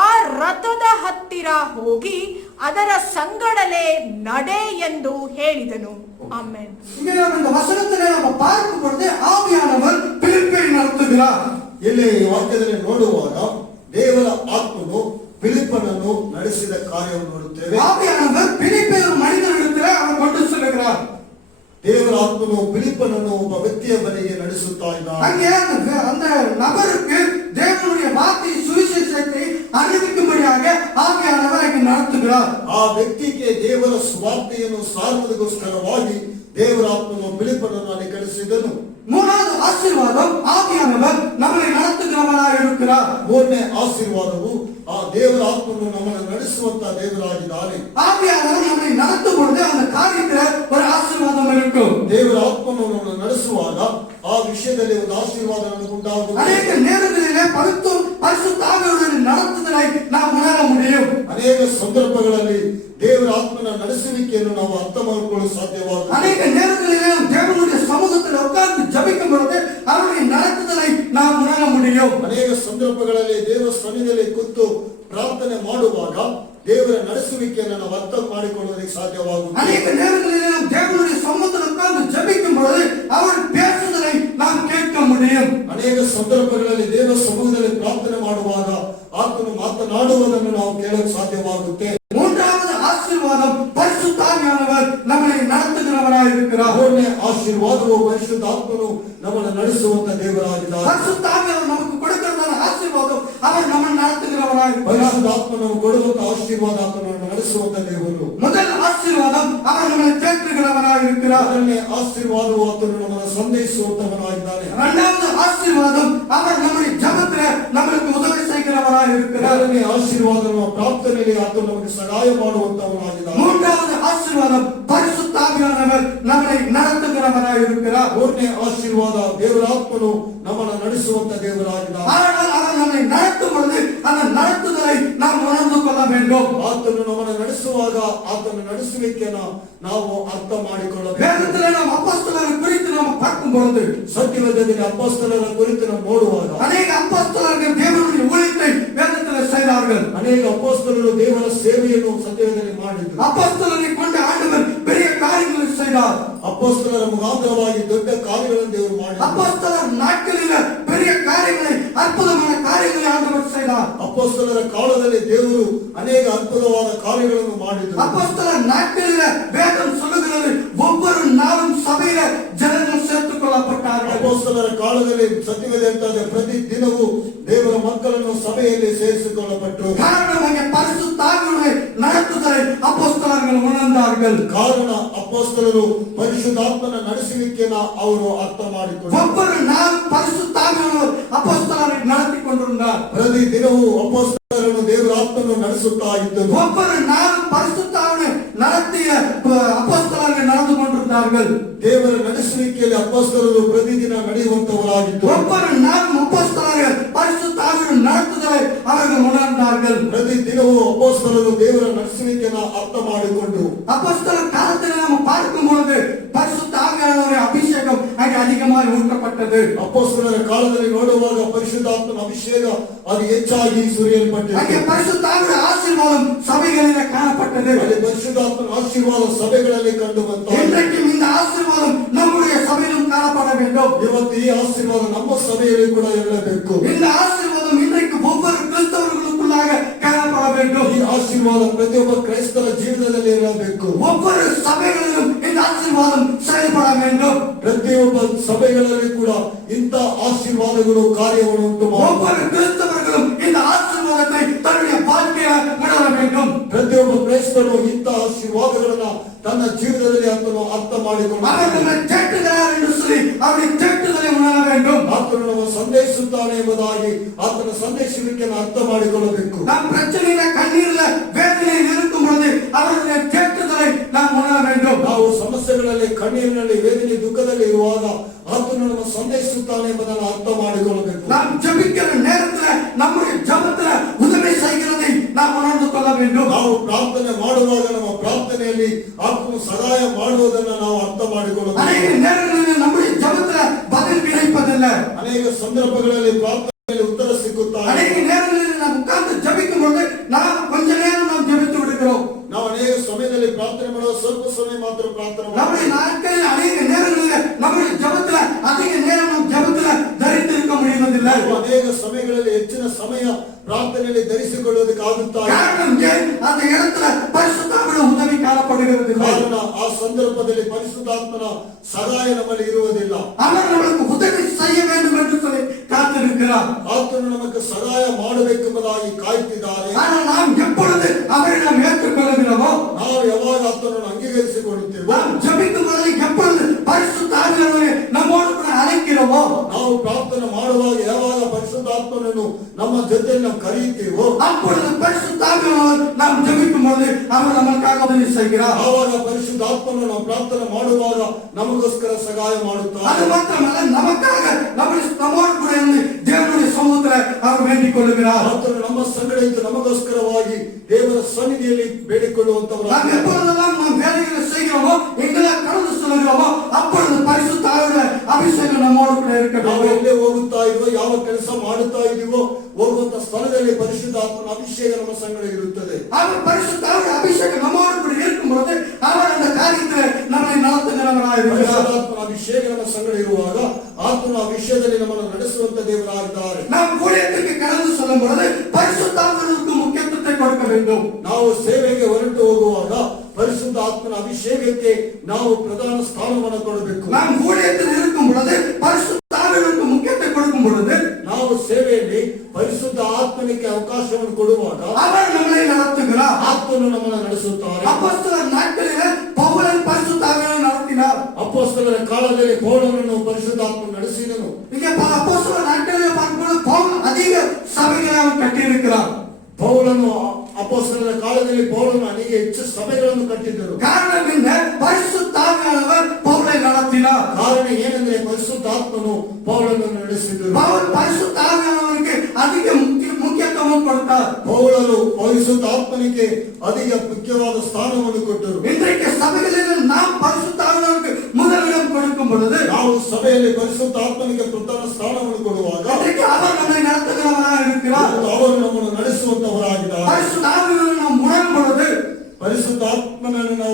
ಆ ರಥದ ಹತ್ತಿರ ಹೋಗಿ ಅದರ ಸಂಗಡಲೇ ನಡೆ ಎಂದು ಹೇಳಿದನು. ಆಮೆನ್. இங்கே இந்த வசனத்திலே நாம் பார்க்கும் பொழுது ஆவியானவர் பிலிப்பை நடத்துகிறார். ಇಲ್ಲಿ ಈ ವಾಕ್ಯದಲ್ಲಿ ನೋಡುವಾಗ ದೇವರ ಆತ್ಮನು ಫಿಲಿಪ್ಪನನ್ನು ನಡೆಸಿದ ಕಾರ್ಯವನ್ನು ನೋಡುತ್ತೇವೆ. ஆவியானவர் பிலிப்பை ஒரு மனிதனிடத்திலே அவர் கொண்டு செல்கிறார். ದೇವರ ಆತ್ಮನು ಫಿಲಿಪ್ಪನನ್ನು ಒಬ್ಬ ವ್ಯಕ್ತಿಯ ಬಳಿಗೆ ನಡೆಸುತ್ತಾ ಇದ್ದಾನೆ. அங்கே அந்த நபருக்கு தேவனுடைய வார்த்தை சுவிசேஷத்தை அறிவிக்கும்படியாக ஆவியானவர் அங்கே நடத்துகிறார். ಆ ವ್ಯಕ್ತಿಗೆ ದೇವರ ಸುವಾರ್ತೆಯನ್ನು ಸಾರುವುದಕ್ಕೋಸ್ಕರವಾಗಿ ದೇವರ ಆತ್ಮನು ಫಿಲಿಪ್ಪನನ್ನು ಅಲ್ಲಿ ಕಳಿಸಿದನು. மூணாவது ஆசீர்வாதம், ஆவியானவர் நம்மை நடத்துகிறவராக இருக்கிறார். ಮೂರನೇ ಆಶೀರ್ವಾದವು ಆ ದೇವರ ಆತ್ಮನು ನಮ್ಮನ್ನು ನಡೆಸುವಂತ ದೇವರಾಗಿದ್ದಾನೆ. ஆவியானவர் நம்மை நடத்தும் பொழுது அந்த காரியத்தில் ஒரு ஆசீர்வாதம் இருக்கும். ದೇವರ ಆತ್ಮನು ನಮ್ಮನ್ನು ನಡೆಸುವಾಗ ಆ ವಿಷಯದಲ್ಲಿ ಒಂದು ಆಶೀರ್ವಾದ ನಮಗೆ ಉಂಟಾಗುತ್ತದೆ. அநேக நேரங்களிலே பரிசுத்த ஆவியானவருடைய நடத்துதலை நாம் உணர முடியும். ಅನೇಕ ಸಂದರ್ಭಗಳಲ್ಲಿ ದೇವರ ಆತ್ಮನ ನಡೆಸುವಿಕೆಯನ್ನು ನಾವು ಅರ್ಥ ಮಾಡಿಕೊಳ್ಳಬಹುದು. உங்களுக்கு சாத்தியமாகும். அநேக நேரங்களிலே நாம் தேவனுடைய சமூகத்தில் உட்கார்ந்து ஜெபிக்கும் பொழுது அவருடைய நடத்துதலை நாம் உணர முடியும். ಅನೇಕ ಸಂದರ್ಭಗಳಲ್ಲಿ ದೇವರ ಸನ್ನಿಧಿಯಲ್ಲಿ ಕೂತು ಪ್ರಾರ್ಥನೆ ಮಾಡುವಾಗ ದೇವರ ನಡೆಸುವಿಕೆಯನ್ನು ನಾವು ಅರ್ಥ ಮಾಡಿಕೊಳ್ಳುವುದಕ್ಕೆ ಸಾಧ್ಯವಾಗುತ್ತದೆ. அநேக நேரங்களிலே நாம் தேவனுடைய சமூகத்தில் உட்கார்ந்து ஜெபிக்கும் பொழுது அவர் பேசுதலை நாம் கேட்க முடியும். ಅನೇಕ ಸಂದರ್ಭಗಳಲ್ಲಿ ದೇವರ ಸಮೂಹದಲ್ಲಿ ಪ್ರಾರ್ಥನೆ ಮಾಡುವಾಗ ಆತನು ಮಾತನಾಡುವುದನ್ನು ನಾವು ಕೇಳಲು ಸಾಧ್ಯವಾಗುತ್ತೆ. மூன்றாவது ஆசீர்வாதம் பரிசுத்தாவியானவர் நம்மை நடத்துகிறவராய் இருக்கிறார். ಮೂರನೇ ಆಶೀರ್ವಾದವು ಪರಿಶುದ್ಧಾತ್ಮನು ನಮ್ಮನ್ನು ನಡೆಸುವಂತ ದೇವರಾಗಿದ್ದಾರೆ. பரிசுத்தாவியானவர் நமக்கு கொடுக்கிறதான ஆசீர்வாதம் அவர் நம்மை நடத்துகிறவராய் இருக்கிறார். ಪರಿಶುದ್ಧಾತ್ಮನು ಕೊಡುವಂತ ಆಶೀರ್ವಾದ ಆತನನ್ನು ನಡೆಸುವಂತ ದೇವರು. முதல் ஆசீர்வாதம் அவர் நம்மை தேற்றுகிறவராய் இருக்கிறார். ಮೊದಲನೇ ಆಶೀರ್ವಾದವು ಆತನು ನಮ್ಮನ್ನು ಸಂದೇಶಿಸುವಂತವನಾಗಿದ್ದಾನೆ. இரண்டாவது ஆசீர்வாதம் அவர் நம்முடைய ஜெபத்திலே நமக்கு உதவி செய்கிறவராய் இருக்கிறார். ಎರಡನೇ ಆಶೀರ್ವಾದ ನಮ್ಮ ಪ್ರಾರ್ಥನೆಯಲ್ಲಿ ಆತನು ನಮಗೆ ಸಹಾಯ ಮಾಡುವಂತವನಾಗಿದ್ದಾನೆ. மூன்றாவது ஆசீர்வாதம் பரிசுத்தாவியானவர் நம்மை நடத்துகிறவராய் இருக்கிறார். ಮೂರನೇ ಆಶೀರ್ವಾದ ದೇವರಾತ್ಮನು ನಮ್ಮನ್ನು ನಡೆಸುವಂತ ದೇವರಾಗಿದ್ದಾನೆ. ஆனால் அவர் நம்மை நடத்தும் பொழுது அந்த நடத்துதலை நாம் உணர்ந்து கொள்ள வேண்டும். ಆತನು ನಮ್ಮನ್ನು ನಡೆಸುವಾಗ ಆತನ ನಡೆಸುವಿಕೆಯನ್ನು ನಾವು ಅರ್ಥ ಮಾಡಿಕೊಳ್ಳಬೇಕು. வேதத்திலே நாம் அப்போஸ்தலரை குறித்து நாம் பார்க்கும் பொழுது ಸತ್ಯವೇದದಲ್ಲಿ ಅಪೊಸ್ತಲರ ಕುರಿತು ನಾವು ನೋಡುವಾಗ அநேக அப்போஸ்தலர்கள் தேவனுடைய ஊழியத்தை வேதத்திலே செய்தார்கள். ಅನೇಕ ಅಪೊಸ್ತಲರು ದೇವರ ಸೇವೆಯನ್ನು ಸತ್ಯವೇದದಲ್ಲಿ ಮಾಡಿದರು. அப்போஸ்தலரை கொண்டு ஆண்டவர் பெரிய காரியங்களை செய்தார். ಅಪೊಸ್ತಲರ ಮುಖಾಂತರವಾಗಿ ದೊಡ್ಡ ಕಾರ್ಯಗಳನ್ನು ದೇವರು ಮಾಡಿದರು. அப்போஸ்தலர் நாட்களில் பெரிய காரியங்களை அற்புதமான காரியங்களை ஆண்டவர் செய்தார். ಅಪೊಸ್ತಲರ ಕಾಲದಲ್ಲಿ ದೇವರು ಅನೇಕ ಅದ್ಭುತವಾದ ಕಾರ್ಯಗಳನ್ನು ಮಾಡಿದರು. அப்போஸ்தலர் நாட்களில் வேதம் சொல்லுகிறது ஒவ்வொரு நாளும் சபையில ஜனங்கள் சேர்த்துக் கொள்ளப்பட்டார்கள். ಅಪೊಸ್ತಲರ ಕಾಲದಲ್ಲಿ ಸತ್ಯವೇದ ಹೇಳ್ತದೆ ಪ್ರತಿ ದಿನವೂ ದೇವರ ಮಕ್ಕಳನ್ನು ಸಭೆಯಲ್ಲಿ ಸೇರಿಸಿಕೊಳ್ಳಪಟ್ಟರು. காரணம் அங்கே பரிசுத்தாவியுடைய நடத்துதலை அப்போஸ்தலர்கள் உணர்ந்தார்கள். ಕಾರಣ ಅಪೊಸ್ತಲರು ಪರಿಶುದ್ಧಾತ್ಮನ ನಡೆಸುವಿಕೆಯನ್ನು ಅವರು ಅರ್ಥ ಮಾಡಿಕೊಂಡರು. ஒவ்வொரு நாளும் பரிசுத்தாவியானவர் அப்போஸ்தலரை நடத்தி கொண்டிருந்தார். ಪ್ರತಿ ದಿನವೂ ಅಪೊಸ್ತಲರನ್ನು ದೇವರ ಆತ್ಮನು ನಡೆಸುತ್ತಾ ಇದ್ದರು. ஒவ்வொரு நாளும் பரிசுத்தாவினை நடத்திய அப்போஸ்தலர்கள் நடந்து கொண்டிருந்தார்கள். ದೇವರ ನಡೆಸುವಿಕೆಯಲ್ಲಿ ಅಪೊಸ್ತಲರು ಪ್ರತಿದಿನ ನಡೆಯುವಂತವರಾಗಿದ್ದರು. ஒவ்வொரு நாளும் அப்போஸ்தலர்கள் பரிசுத்தாவியின் நடத்துதலை அவர்கள் உணர்ந்தார்கள். ಪ್ರತಿ ದಿನವೂ ಅಪೊಸ್ತಲರು ದೇವರ ನಡೆಸುವಿಕೆಯನ್ನು ಅರ್ಥ ಮಾಡಿಕೊಂಡು அப்போஸ்தலர் காலத்தில் நாம் பார்க்கும் பொழுது பரிசுத்த ஆவியானவருடைய அபிஷேகம் அங்கே அதிகமாக ஊற்றப்பட்டது. ಅಪೊಸ್ತಲರ ಕಾಲದಲ್ಲಿ ನೋಡುವಾಗ ಪರಿಶುದ್ಧಾತ್ಮನ ಅಭಿಷೇಕ ಅದು ಹೆಚ್ಚಾಗಿ ಸುರಿಯಲ್ಪಟ್ಟಿದೆ. அங்கே பரிசுத்த ஆவியுடைய ஆசீர்வாதம் சபைகளிலே காணப்பட்டது. ಅಲ್ಲಿ ಪರಿಶುದ್ಧಾತ್ಮನ ಆಶೀರ್ವಾದ ಸಭೆಗಳಲ್ಲಿ ಕಂಡು ಬಂತು. இன்றைக்கும் இந்த ஆசீர்வாதம் நம்முடைய சபையிலும் காணப்பட வேண்டும். ಇವತ್ತು ಈ ಆಶೀರ್ವಾದ ನಮ್ಮ ಸಭೆಯಲ್ಲಿ ಕೂಡ ಇರಲೇಬೇಕು. இந்த ஆசீர்வாதம் இன்றைக்கு ஒவ்வொரு கிறிஸ்தவர்களுக்குள்ளாக காணப்பட வேண்டும். ಈ ಆಶೀರ್ವಾದ ಪ್ರತಿಯೊಬ್ಬ ಕ್ರೈಸ್ತರ ಜೀವನದಲ್ಲಿ ಇರಬೇಕು. ஒவ்வொரு சபைகளிலும் இந்த ஆசீர்வாதம் செயல்பட வேண்டும். ಪ್ರತಿಯೊಬ್ಬ ಸಭೆಗಳಲ್ಲಿ ಕೂಡ ಇಂಥ ಆಶೀರ್ವಾದಗಳು ಕಾರ್ಯವನ್ನು ಉಂಟು ಮಾಡುತ್ತವೆ. ஒவ்வொரு கிறிஸ்தவர்களும் இந்த ஆசீர்வாதத்தை தன்னுடைய வாழ்க்கையில் உணர வேண்டும். ಪ್ರತಿಯೊಬ್ಬ ಕ್ರೈಸ್ತರು ಇಂಥ ಆಶೀರ್ವಾದಗಳನ್ನ ತನ್ನ ಜೀವನದಲ್ಲಿ ಆತನು ಅರ್ಥ ಮಾಡಿಕೊಂಡು அவர்கள் கேட்டுகிறார் என்று சொல்லி அவருடைய கேட்டுதலை உணர வேண்டும். ಆತನು ನಮ್ಮ ಸಂದೇಶಿಸುತ್ತಾನೆ ಎಂಬುದಾಗಿ ಆತನ ಸಂದೇಶಿಕೆಯನ್ನು ಅರ್ಥ ಮಾಡಿಕೊಳ್ಳಬೇಕು. நாம் பிரச்சனையில கண்ணீர்ல வேதனையில் இருக்கும் பொழுது அவருடைய கேட்டுதலை நாம் உணர வேண்டும். ನಾವು ಸಮಸ್ಯೆಗಳಲ್ಲಿ ಕಣ್ಣೀರಿನಲ್ಲಿ ವೇದನೆ ದುಃಖದಲ್ಲಿ ಇರುವಾಗ ಆತನು ನಮ್ಮ ಸಂದೇಶಿಸುತ್ತಾನೆ ಎಂಬುದನ್ನು ಅರ್ಥ ಮಾಡಿಕೊಳ್ಳಬೇಕು. நாம் ஜெபிக்கிற நேரத்துல நம்முடைய ஜெபத்துல உதவி செய்கிறதை நாம் உணர்ந்து கொள்ள வேண்டும். ನಾವು ಪ್ರಾರ್ಥನೆ ಮಾಡುವಾಗ ನಮ್ಮ ಪ್ರಾರ್ಥನೆಯಲ್ಲಿ ಆತನು ಸಹಾಯ ಮಾಡುವುದನ್ನು ನಾವು ಅರ್ಥ ಮಾಡಿಕೊಳ್ಳಬೇಕು. அநேக நேரங்களில் நம்முடைய ஜெபத்துல பதில் கிடைப்பதில்லை. ಅನೇಕ ಸಂದರ್ಭಗಳಲ್ಲಿ ಪ್ರಾರ್ಥನೆಯಲ್ಲಿ ಉತ್ತರ ಸಿಕ್ಕುತ್ತಾರೆ. அநேக நேரங்களில் நாம் உட்கார்ந்து ஜெபிக்கும் பொழுது நாம் கொஞ்ச நேரம் நாம் ஜெபித்து விடுகிறோம். ನಾವು ಅನೇಕ ಸಮಯದಲ್ಲಿ ಪ್ರಾರ್ಥನೆ ಮಾಡುವ ಸ್ವಲ್ಪ ಸಮಯ ಮಾತ್ರ ಪ್ರಾರ್ಥನೆ நம்முடைய நாட்களில் அநேக நேரங்களில் நம்முடைய ஜெபத்துல அதிக நேரம் நாம் ஜெபத்துல தரித்திருக்க முடிவதில்லை. ಅನೇಕ ಸಮಯಗಳಲ್ಲಿ ಹೆಚ್ಚಿನ ಸಮಯ ಪ್ರಾರ್ಥನೆಯಲ್ಲಿ ಧರಿಸಿಕೊಳ್ಳುವುದಕ್ಕೆ ಆಗುತ್ತಾ ಇಲ್ಲ. காரணம் ஏன்? அந்த இடத்துல பரிசுத்தாவின் உதவி காணப்படுகிறது. ಕಾರಣ ಆ ಸಂದರ್ಭದಲ್ಲಿ ಪರಿಶುದ್ಧಾತ್ಮನ ಸಹಾಯ ನಮ್ಮಲ್ಲಿ ಇರುವುದಿಲ್ಲ. அவர் நம்மளுக்கு உதவி செய்ய வேண்டும் என்று சொல்லி காத்திருக்கிறார். ಆತನು ನಮಗೆ ಸಹಾಯ ಮಾಡಬೇಕೆಂಬುದಾಗಿ ಕಾಯುತ್ತಿದ್ದಾರೆ. ஆனால் நாம் எப்பொழுது அவரை நாம் ஏற்றுக்கொள்கிறோமோ ನಾವು ಯಾವಾಗ ಆತನನ್ನು ಅಂಗೀಕರಿಸಿಕೊಳ್ಳುತ್ತೇವೋ நாம் ஜெபிக்கும் பொழுது எப்பொழுது பரிசுத்த ஆவியானவரை நம்மோடு கூட அழைக்கிறோமோ ನಾವು ಪ್ರಾರ್ಥನೆ ಮಾಡುವಾಗ ಯಾವಾಗ ಪರಿಶುದ್ಧಾತ್ಮನನ್ನು ನಮ್ಮ ಜೊತೆಯಲ್ಲಿ ನಾವು ಕರೆಯುತ್ತೇವೋ அப்பொழுது பரிசுத்த ஆவியானவர் நாம் ஜெபிக்கும் பொழுது அவர் நமக்காக உதவி செய்கிறார். ಆವಾಗ ಪರಿಶುದ್ಧಾತ್ಮನು ನಾವು ಪ್ರಾರ್ಥನೆ ಮಾಡುವಾಗ ನಮಗೋಸ್ಕರ ಸಹಾಯ ಮಾಡುತ್ತಾರೆ. அது மாத்திரமல்ல நமக்காக நம்மோடு கூட இருந்து தேவனுடைய சமூகத்தில் அவர் வேண்டிக் கொள்கிறார். ಆತನು ನಮ್ಮ ಸಂಗಡ ಇದ್ದು ನಮಗೋಸ್ಕರವಾಗಿ ದೇವರ ಸನ್ನಿಧಿಯಲ್ಲಿ ಬೇಡಿಕೊಳ್ಳುವಂತವರು. நாம் எப்பொழுதெல்லாம் நாம் வேலைகளை செய்கிறோமோ இந்த ಅಭಿಷೇಕ ನಮ್ಮ ಸಂಗಡ ಇರುತ್ತದೆ. அவர் பரிசுத்தாவின் அபிஷேகம் நம்மோடு கூட இருக்கும் பொழுது அவர் அந்த காரியத்தில் நம்மை நடத்துகிறவராக இருக்கிறார். ಪರಿಶುದ್ಧಾತ್ಮನ ಅಭಿಷೇಕ ನಮ್ಮ ಸಂಗಡ ಇರುವಾಗ ಆತ್ಮನ ವಿಷಯದಲ್ಲಿ ನಮ್ಮನ್ನು ನಡೆಸುವಂತ ದೇವರಾಗಿದ್ದಾರೆ. நாம் ஊழியத்திற்கு கடந்து செல்லும் பொழுது பரிசுத்தாவிற்கு முக்கியத்துவத்தை கொடுக்க வேண்டும். ನಾವು ಸೇವೆಗೆ ಹೊರಟು ಹೋಗುವಾಗ ಪರಿಶುದ್ಧ ಆತ್ಮನ ಅಭಿಷೇಕಕ್ಕೆ ನಾವು ಪ್ರಧಾನ ಸ್ಥಾನವನ್ನು ಕೊಡಬೇಕು. நாம் ஊழியத்தில் இருக்கும் பொழுது பரிசுத்தாவிற்கு முக்கியத்துவம் கொடுக்கும் பொழுது ನಾವು ಸೇವೆಯಲ್ಲಿ ಪರಿಶುದ್ಧ ಆತ್ಮನಿಗೆ ಅವಕಾಶವನ್ನು ಕೊಡುವಾಗ அவர் நம்மை நடத்துகிறார். ಆತ್ಮನು ನಮ್ಮನ್ನು ನಡೆಸುತ್ತಾರೆ. அப்போஸ்தலர் நாட்களிலே பவுல் பரிசுத்தாவியை நடத்தினார். ಅಪೊಸ್ತಲರ ಕಾಲದಲ್ಲಿ ಪೌಲನನ್ನು ಪರಿಶುದ್ಧಾತ್ಮ ನಡೆಸಿದನು. இங்கே அப்போஸ்தலர் நாட்களிலே பார்க்கும்போது பவுல் அதிக சபைகளை அவர் கட்டியிருக்கிறார். ಪೌಲನು ಅಪೊಸ್ತಲರ ಕಾಲದಲ್ಲಿ ಪೌಲನು ಅನೇಕ ಹೆಚ್ಚು ಸಭೆಗಳನ್ನು ಕಟ್ಟಿದ್ದರು. காரணம் என்ன? பரிசுத்தாவியானவர் பவுலை நடத்தினார். ಕಾರಣ ಏನೆಂದರೆ ಪರಿಶುದ್ಧಾತ್ಮನು ಪೌಲನನ್ನು ನಡೆಸಿದರು. பவுல் பரிசுத்தாவியானவருக்கு அதிக முக்கியத்துவம் கொடுத்தார். ಪೌಲನು ಪರಿಶುದ್ಧಾತ್ಮನಿಗೆ ಅಧಿಕ ಮುಖ್ಯವಾದ ಸ್ಥಾನವನ್ನು ಕೊಟ್ಟರು. இன்றைக்கு சபைகளில் நாம் பரிசுத்தாவியானவருக்கு முதலிடம் கொடுக்கும் பொழுது ನಾವು ಸಭೆಯಲ್ಲಿ ಪರಿಶುದ್ಧಾತ್ಮನಿಗೆ ಪ್ರಧಾನ ಸ್ಥಾನವನ್ನು ಕೊಡುವಾಗ இன்றைக்கு அவர் நம்மை நடத்துகிறவராக இருக்கிறார். ಅವರು ನಮ್ಮನ್ನು ನಡೆಸುವಂತವರಾಗಿದ್ದಾರೆ. பரிசுத்தாவியானவரை நாம் உணரும் பொழுது ಪರಿಶುದ್ಧಾತ್ಮನನ್ನು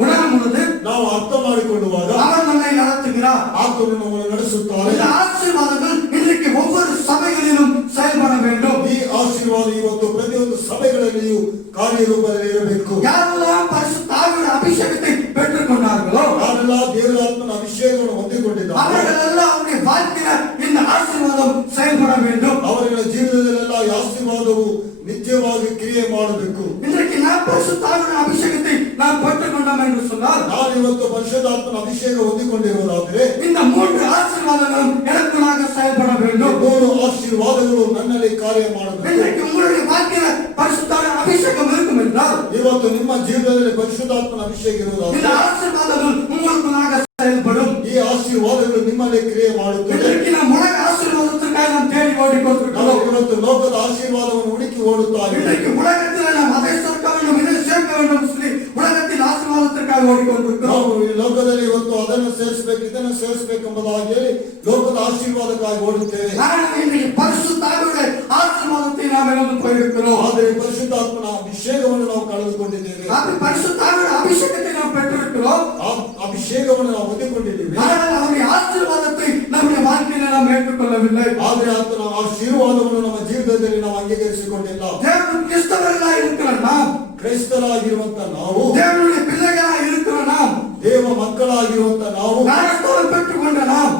உணரும் பொழுது ನಾವು ಅರ್ಥ ಮಾಡಿಕೊಳ್ಳುವಾಗ அவர் நம்மை நடத்துகிறார். ಆತನು ನಮ್ಮನ್ನು ನಡೆಸುತ್ತಾರೆ. இந்த ஆசீர்வாதங்கள் இன்றைக்கு ஒவ்வொரு சபைகளிலும் செயல்பட வேண்டும். ಈ ಆಶೀರ್ವಾದ ಇವತ್ತು ಪ್ರತಿಯೊಂದು ಸಭೆಗಳಲ್ಲಿಯೂ ಕಾರ್ಯರೂಪದಲ್ಲಿ ಇರಬೇಕು. யாரெல்லாம் பரிசுத்தாவியின் அபிஷேகத்தை பெற்றுக் கொண்டார்களோ ಯಾರೆಲ್ಲ ದೇವರಾತ್ಮನ ಅಭಿಷೇಕವನ್ನು ಹೊಂದಿಕೊಂಡಿದ್ದಾರೆ அவர்கள் எல்லாம் அவருடைய வாழ்க்கையில இந்த ஆசீர்வாதம் செயல்பட வேண்டும். ಅವರ ಜೀವನದಲ್ಲೆಲ್ಲ ಈ ಆಶೀರ್ವಾದವು ನಿತ್ಯವಾಗಿ ಕ್ರಿಯೆ ಮಾಡಬೇಕು. இன்றைக்கு நாம் பரிசுத்தாவியின் அபிஷேகத்தை நாம் பெற்றுக் கொண்டோம் என்று சொன்னால் ನಾನು ಇವತ್ತು ಪರಿಶುದ್ಧಾತ್ಮನ ಅಭಿಷೇಕ ಹೊಂದಿಕೊಂಡಿರುವುದಾದರೆ இந்த மூன்று ஆசீர்வாதங்களும் எனக்குள்ளாக செயல்பட வேண்டும். ಮೂರು ಆಶೀರ್ವಾದಗಳು ನನ್ನಲ್ಲಿ ಕಾರ್ಯ ಮಾಡಬೇಕು. இன்றைக்கு உங்களுடைய வாழ்க்கையில பரிசுத்தாவின் அபிஷேகம் இருக்கும் என்றால் ಇವತ್ತು ನಿಮ್ಮ ಜೀವನದಲ್ಲಿ ಪರಿಶುದ್ಧಾತ್ಮನ ಅಭಿಷೇಕ இந்த ಇರುವುದಾದರೆ ஆசீர்வாதங்கள் உங்களுக்குள்ளாக செயல்படும். ಈ ಆಶೀರ್ವಾದಗಳು ನಿಮ್ಮಲ್ಲಿ ಕ್ರಿಯೆ ಮಾಡುತ್ತದೆ. இன்றைக்கு நாம் உலக ஆசீர்வாதத்திற்காக நாம் தேடி ஓடிக்கொண்டிருக்கிறோம். ನಾವು ಇವತ್ತು ಲೋಕದ ಆಶೀರ್ವಾದವನ್ನು ಹುಡುಕಿ ಓಡುತ್ತಾ ಇದ್ದೇವೆ. இன்றைக்கு உலகத்தில் நாம் அதை சேர்க்க வேண்டும் இதை சேர்க்க வேண்டும் சொல்லி உலகத்தின் ஆசீர்வாதத்திற்காக ஓடிக்கொண்டிருக்கிறோம். ನಾವು ಈ ಲೋಕದಲ್ಲಿ ಇವತ್ತು ಅದನ್ನು ಸೇರಿಸಬೇಕು ಇದನ್ನು ಸೇರಿಸಬೇಕು ಎಂಬುದಾಗಿ ಹೇಳಿ ಲೋಕದ ಆಶೀರ್ವಾದಕ್ಕಾಗಿ ಓಡುತ್ತೇವೆ. ஆனால் இன்றைக்கு பரிசுத்தாவியுடைய ஆசீர்வாதத்தை நாம் இழந்து போயிருக்கிறோம். ಆದರೆ ಪರಿಶುದ್ಧಾತ್ಮನ ಅಭಿಷೇಕವನ್ನು ನಾವು ಕಳೆದುಕೊಂಡಿದ್ದೇವೆ. அது பரிசுத்தாவியுடைய அபிஷேகத்தை நாம் பெற்றிருக்கிறோம். ಆ ಅಭಿಷೇಕವನ್ನು ನಾವು ಹೊಂದಿಕೊಂಡಿದ್ದೇವೆ. ஆனால் அவருடைய ஆசீர்வாதத்தை நம்முடைய வாழ்க்கையில நாம் ஏற்றுக்கொள்ளவில்லை. ಆದರೆ ಆತನ ಆಶೀರ್ವಾದವನ್ನು ನಮ್ಮ ಜೀವಿತದಲ್ಲಿ ನಾವು ಅಂಗೀಕರಿಸಿಕೊಂಡಿಲ್ಲ. தேவன் கிறிஸ்தவர்களாக இருக்கிற நாம் ಕ್ರೈಸ್ತರಾಗಿರುವಂತ ನಾವು தேவனுடைய பிள்ளைகளாக இருக்கிற நாம் ದೇವ ಮಕ್ಕಳಾಗಿರುವಂತ ನಾವು ஞானஸ்நானம் பெற்றுக்கொண்ட நாம்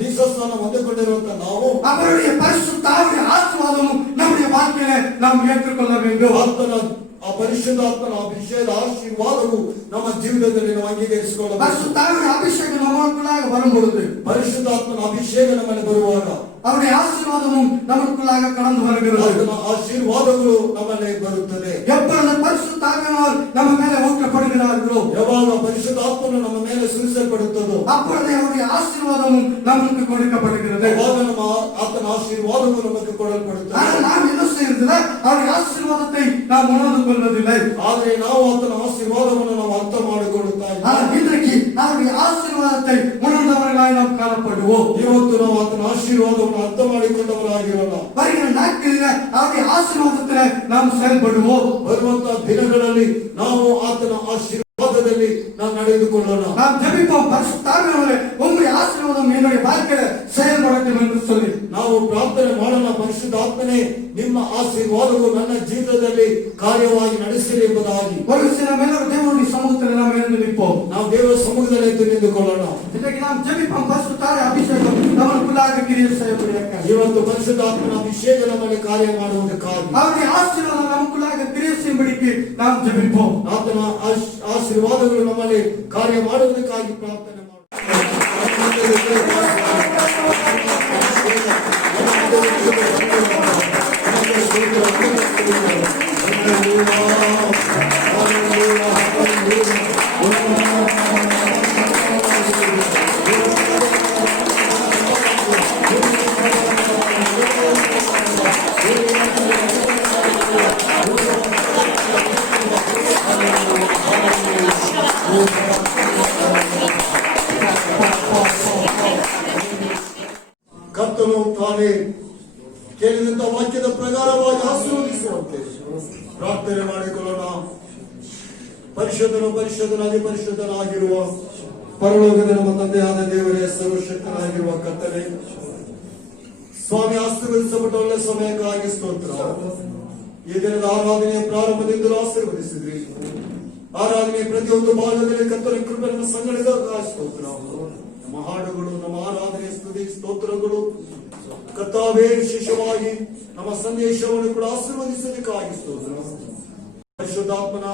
ದೀಕ್ಷಾಸ್ನಾನ ಹೊಂದಿಕೊಂಡಿರುವಂತ ನಾವು அவருடைய பரிசுத்தாவியுடைய ஆசீர்வாதமும் நம்முடைய வாழ்க்கையில நாம் ஏற்றுக்கொள்ள வேண்டும். ಆತನ ಆ ಪರಿಶುದ್ಧಾತ್ಮನ ಅಭಿಷೇಕದ ಆಶೀರ್ವಾದವು ನಮ್ಮ ಜೀವಿತದಲ್ಲಿ ನಾವು ಅಂಗೀಕರಿಸಿಕೊಳ್ಳಬೇಕು. பரிசுத்தாவியுடைய அபிஷேகம் நமக்குள்ளாக வரும் பொழுது ಪರಿಶುದ್ಧಾತ್ಮನ ಅಭಿಷೇಕ ನಮ್ಮಲ್ಲಿ ಬರುವಾಗ அவருடைய ஆசீர்வாதமும் நமக்குள்ளாக கடந்து வருகிறது. ಆತನ ಆಶೀರ್ವಾದಗಳು ನಮ್ಮಲ್ಲಿ ಬರುತ್ತದೆ. எப்பொழுது பரிசுத்தாவியானவர் நம்ம மேல ஊற்றப்படுகிறார்களோ ಯಾವಾಗ ಪರಿಶುದ್ಧಾತ್ಮನು ನಮ್ಮ ಮೇಲೆ ಸುರಿಸಲ್ಪಡುತ್ತದೋ அப்பொழுது அவருடைய ஆசீர்வாதமும் நமக்கு கொடுக்கப்படுகிறது. ಆವಾಗ ನಮ್ಮ ಆತನ ಆಶೀರ್ವಾದವು ನಮಗೆ ಕೊಡಲ್ಪಡುತ್ತದೆ. ஆனால் நாம் என்ன செய்யறதில்லை? அவருடைய ஆசீர்வாதத்தை நாம் உணர்ந்து கொள்வதில்லை. ಆದರೆ ನಾವು ಆತನ ಆಶೀರ್ವಾದವನ್ನು ನಾವು ಅರ್ಥ ಮಾಡಿಕೊಳ್ಳುತ್ತಾ ಇಲ್ಲ. ஆனால் இன்றைக்கு அவருடைய ஆசீர்வாதத்தை உணர்ந்தவர்களாய் நாம் காணப்படுவோம். ಇವತ್ತು ನಾವು ಆತನ ಆಶೀರ್ವಾದವನ್ನು ಅರ್ಥ ಮಾಡಿಕೊಂಡವರಾಗಿರೋಣ. வருகிற நாட்களில் அவருடைய ஆசீர்வாதத்தில் நாம் செயல்படுவோம். ಬರುವಂತಹ ದಿನಗಳಲ್ಲಿ ನಾವು ಆತನ ಆಶೀರ್ವಾದದಲ್ಲಿ ನಾವು ನಡೆದುಕೊಳ್ಳೋಣ. நாம் ஜெபிப்போம், பரிசுத்தாவியானவரே உம்முடைய ஆசீர்வாதம் என்னுடைய வாழ்க்கையில செயல்படட்டும் என்று சொல்லி ನಾವು ಪ್ರಾರ್ಥನೆ ಮಾಡೋಣ. ಪರಿಶುದ್ಧಾತ್ಮನೇ ನಿಮ್ಮ ಆಶೀರ್ವಾದವು ನನ್ನ ಜೀವಿತದಲ್ಲಿ ಕಾರ್ಯವಾಗಿ ನಡೆಸಿರಿ ಎಂಬುದಾಗಿ ஒரு சில மேலோர் தேவனுடைய சமூகத்தில் நாம் எழுந்து நிற்போம். ನಾವು ದೇವರ ಸಮ್ಮುಖದಲ್ಲಿ ಎದ್ದು ನಿಂತುಕೊಳ್ಳೋಣ. இன்றைக்கு நாம் ஜெபிப்போம், பரிசுத்தாவிய அபிஷேகம் நமக்குள்ளாக கிரியை செய்யப்படுகிறார். ಇವತ್ತು ಪರಿಶುದ್ಧಾತ್ಮನ ಅಭಿಷೇಕ ನಮ್ಮಲ್ಲಿ ಕಾರ್ಯ ಮಾಡುವುದಕ್ಕಾಗಿ அவருடைய ஆசீர்வாதம் நமக்குள்ளாக கிரியை செய்யும்படிக்கு நாம் ஜெபிப்போம். ಆತನ ಆಶೀರ್ವಾದಗಳು ನಮ್ಮಲ್ಲಿ ಕಾರ್ಯ ಮಾಡುವುದಕ್ಕಾಗಿ ಪ್ರಾರ್ಥನೆ ಪ್ರಾರ್ಥನೆ ಮಾಡಿಕೊಳ್ಳೋಣ. ಪರಿಶುದ್ಧನಾಗಿ ಪರಿಶುದ್ಧನಾಗಿರುವ ಪರಲೋಕದ ನಮ್ಮ ತಂದೆಯಾದ ದೇವರೇ, ಸರ್ವಶಕ್ತನಾಗಿರುವ ಕರ್ತನೇ, ಸ್ವಾಮಿ ಆಶೀರ್ವದಿಸಲ್ಪಟ್ಟ ಒಳ್ಳೆ ಸಮಯಕ್ಕಾಗಿ ಸ್ತೋತ್ರ. ಈ ದಿನದ ಆರಾಧನೆಯ ಪ್ರಾರಂಭದಿಂದಲೂ ಆಶೀರ್ವದಿಸಿದ್ರಿ. ಆರಾಧನೆಯ ಪ್ರತಿಯೊಂದು ಭಾಗದಲ್ಲಿ ಕರ್ತನ ಕೃಪೆಯನ್ನು ಸಂಗಡಿದಾಗ ಸ್ತೋತ್ರ. ನಮ್ಮ ಹಾಡುಗಳು, ನಮ್ಮ ಆರಾಧನೆ, ಸ್ತುತಿ, ಸ್ತೋತ್ರಗಳು ಕರ್ತಾವೇ ವಿಶೇಷವಾಗಿ ನಮ್ಮ ಸಂದೇಶವನ್ನು ಕೂಡ ಆಶೀರ್ವದಿಸಲಿಕ್ಕಾಗಿ ಸ್ತೋತ್ರ. ಪರಿಶುದ್ಧಾತ್ಮನ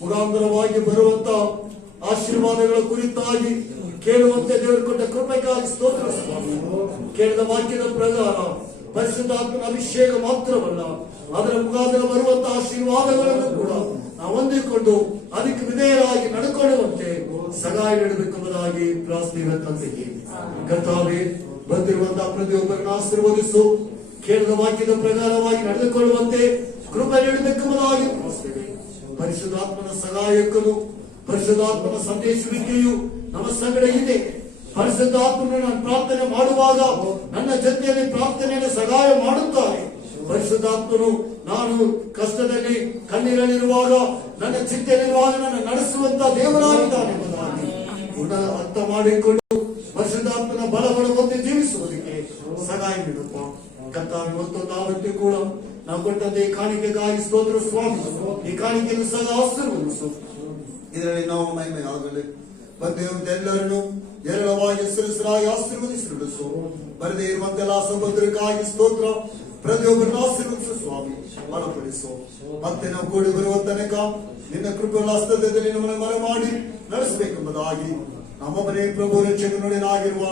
ಮುಖಾಂತರವಾಗಿ ಬರುವಂತ ಆಶೀರ್ವಾದಗಳ ಕುರಿತಾಗಿ ಕೇಳುವಂತೆ ದೇವರು ಕೊಟ್ಟ ಕೃಪೆಗಾಗಿ ಸ್ತೋತ್ರ ಸ್ವಾಮಿ. ಕೇಳಿದ ವಾಕ್ಯದ ಪ್ರಕಾರ ಪರಿಶುದ್ಧಾತ್ಮನ ಅಭಿಷೇಕ ಮಾತ್ರವಲ್ಲ, ಅದರ ಮುಖಾಂತರ ಬರುವಂತಹ ಆಶೀರ್ವಾದಗಳನ್ನು ಕೂಡ ನಾವು ಹೊಂದಿಕೊಂಡು ಅದಕ್ಕೆ ವಿಧೇಯರಾಗಿ ನಡ್ಕೊಳ್ಳುವಂತೆ ಸಹಾಯ ನೀಡಬೇಕೆಂಬುದಾಗಿ ಪ್ರಾರ್ಥನೆ ತಂದೆಗೆ. ಕರ್ತಾವೇ, ಬಂದಿರುವಂತಹ ಪ್ರತಿಯೊಬ್ಬರನ್ನು ಆಶೀರ್ವದಿಸು. ಕೇಳಿದ ವಾಕ್ಯದ ಪ್ರಕಾರವಾಗಿ ನಡೆದುಕೊಳ್ಳುವಂತೆ ಕೃಪೆ ನೀಡಬೇಕೆಂಬುದಾಗಿ ಪ್ರಾರ್ಥನೆ. ಪರಿಶುದ್ಧಾತ್ಮನ ಸಹಾಯಕನು, ಪರಿಶುದ್ಧಾತ್ಮನ ಸಂದೇಶವಿಕೆಯು ನಮ್ಮ ಸಂಗಡ ಇದೆ. ಪರಿಶುದ್ಧಾತ್ಮನ ನಾನು ಪ್ರಾರ್ಥನೆ ಮಾಡುವಾಗ ನನ್ನ ಜೊತೆಯಲ್ಲಿ ಪ್ರಾರ್ಥನೆಯನ್ನು ಸಹಾಯ ಮಾಡುತ್ತಾರೆ. ಪರಿಶುದ್ಧಾತ್ಮನು ನಾನು ಕಷ್ಟದಲ್ಲಿ ಕಣ್ಣೀರಲ್ಲಿರುವಾಗ, ನನ್ನ ಚಿಂತೆಯಲ್ಲಿರುವಾಗ ನನ್ನ ನಡೆಸುವಂತ ದೇವರಾಗಿದ್ದಾನೆ ಎಂಬುದಾಗಿ ಅರ್ಥ ಮಾಡಿಕೊಂಡು ಪರಿಶುದ್ಧಾತ್ಮನ ಬಲವನ್ನು ಹೊಂದಿ ಜೀವಿಸುವುದಕ್ಕೆ ಸಹಾಯ ನೀಡುತ್ತ ಕರ್ತಾವೆ. ಮತ್ತೊಂದು ಆವೃತ್ತಿ ಕೂಡ ನಾವು ಕೊಟ್ಟಂತೆ ಈ ಕಾಣಿಕೆಗಾಗಿ ಸ್ತೋತ್ರ ಸ್ವಾಮಿ. ಈ ಕಾಣಿಕೆಯನ್ನು ಸಹ ಆಶೀರ್ವದಿಸು. ಇದರಲ್ಲಿ ನಾವು ಮಹಿಮೆ ಆಗಲಿ. ಬಂದಿರುವಂತೆಲ್ಲರನ್ನು ಎರಡವಾಗಿ ಹೆಸರಿಸಲಾಗಿ ಆಶೀರ್ವದಿಸಿರುಡಿಸು. ಬರದೇ ಇರುವಂತೆಲ್ಲ ಸಹೋದರಕ್ಕಾಗಿ ಸ್ತೋತ್ರ. ಪ್ರತಿಯೊಬ್ಬರನ್ನು ಆಶೀರ್ವದಿಸು ಸ್ವಾಮಿ, ಬಲಪಡಿಸು. ಮತ್ತೆ ನಾವು ಕೂಡಿ ಬರುವ ತನಕ ನಿನ್ನ ಕೃಪೆಯ ಹಸ್ತದಲ್ಲಿ ನಮ್ಮನ್ನು ಮರೆ ಮಾಡಿ ನಡೆಸಬೇಕೆಂಬುದಾಗಿ ನಮ್ಮೊಬ್ಬನೇ ಪ್ರಭು ರಕ್ಷಕನಾಗಿರುವ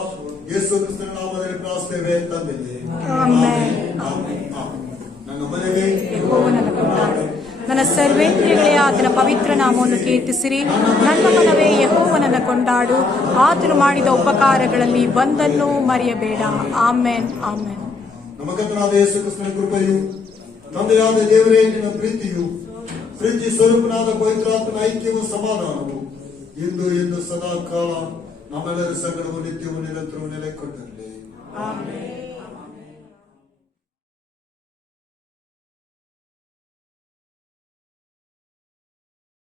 ಯೇಸು ಕ್ರಿಸ್ತನ ನಾಮದಲ್ಲಿ ಪ್ರಾರ್ಥಿಸುತ್ತೇವೆ ತಂದೆ. ನನ್ನ ಮನೆಗೆ ಯೆಹೋವನನ್ನು ಕೊಂಡಾಡು, ನನ್ನ ಸರ್ವೇಂದ್ರಿಯಗಳೇ ಆತನ ಪವಿತ್ರ ನಾಮವನ್ನು ಕೀರ್ತಿಸಿರಿ. ನನ್ನ ಮನವೇ ಯೆಹೋವನನ್ನು ಕೊಂಡಾಡು, ಆತನು ಮಾಡಿದ ಉಪಕಾರಗಳಲ್ಲಿ ಒಂದನ್ನೂ ಮರೆಯಬೇಡ. Amen, amen. ನಮ್ಮ ಕರ್ತನಾದ ಯೇಸು ಕ್ರಿಸ್ತನ ಕೃಪೆಯು, ತಂದೆಯಾದ ದೇವರೇ ನಿನ್ನ ಪ್ರೀತಿಯು, ಪ್ರೀತಿ ಸ್ವರೂಪನಾದ ಪವಿತ್ರಾತ್ಮನ ಐಕ್ಯವು, ಸಮಾಧಾನವು ಇಂದು ಎಂದು ಸದಾ ಕಾಲ ನಮ್ಮೆಲ್ಲರ ಸಂಗಡವು ನಿತ್ಯವೂ ನಿರಂತರವೂ ನೆಲೆಗೊಂಡಿರಲಿ. ಆಮೆನ್.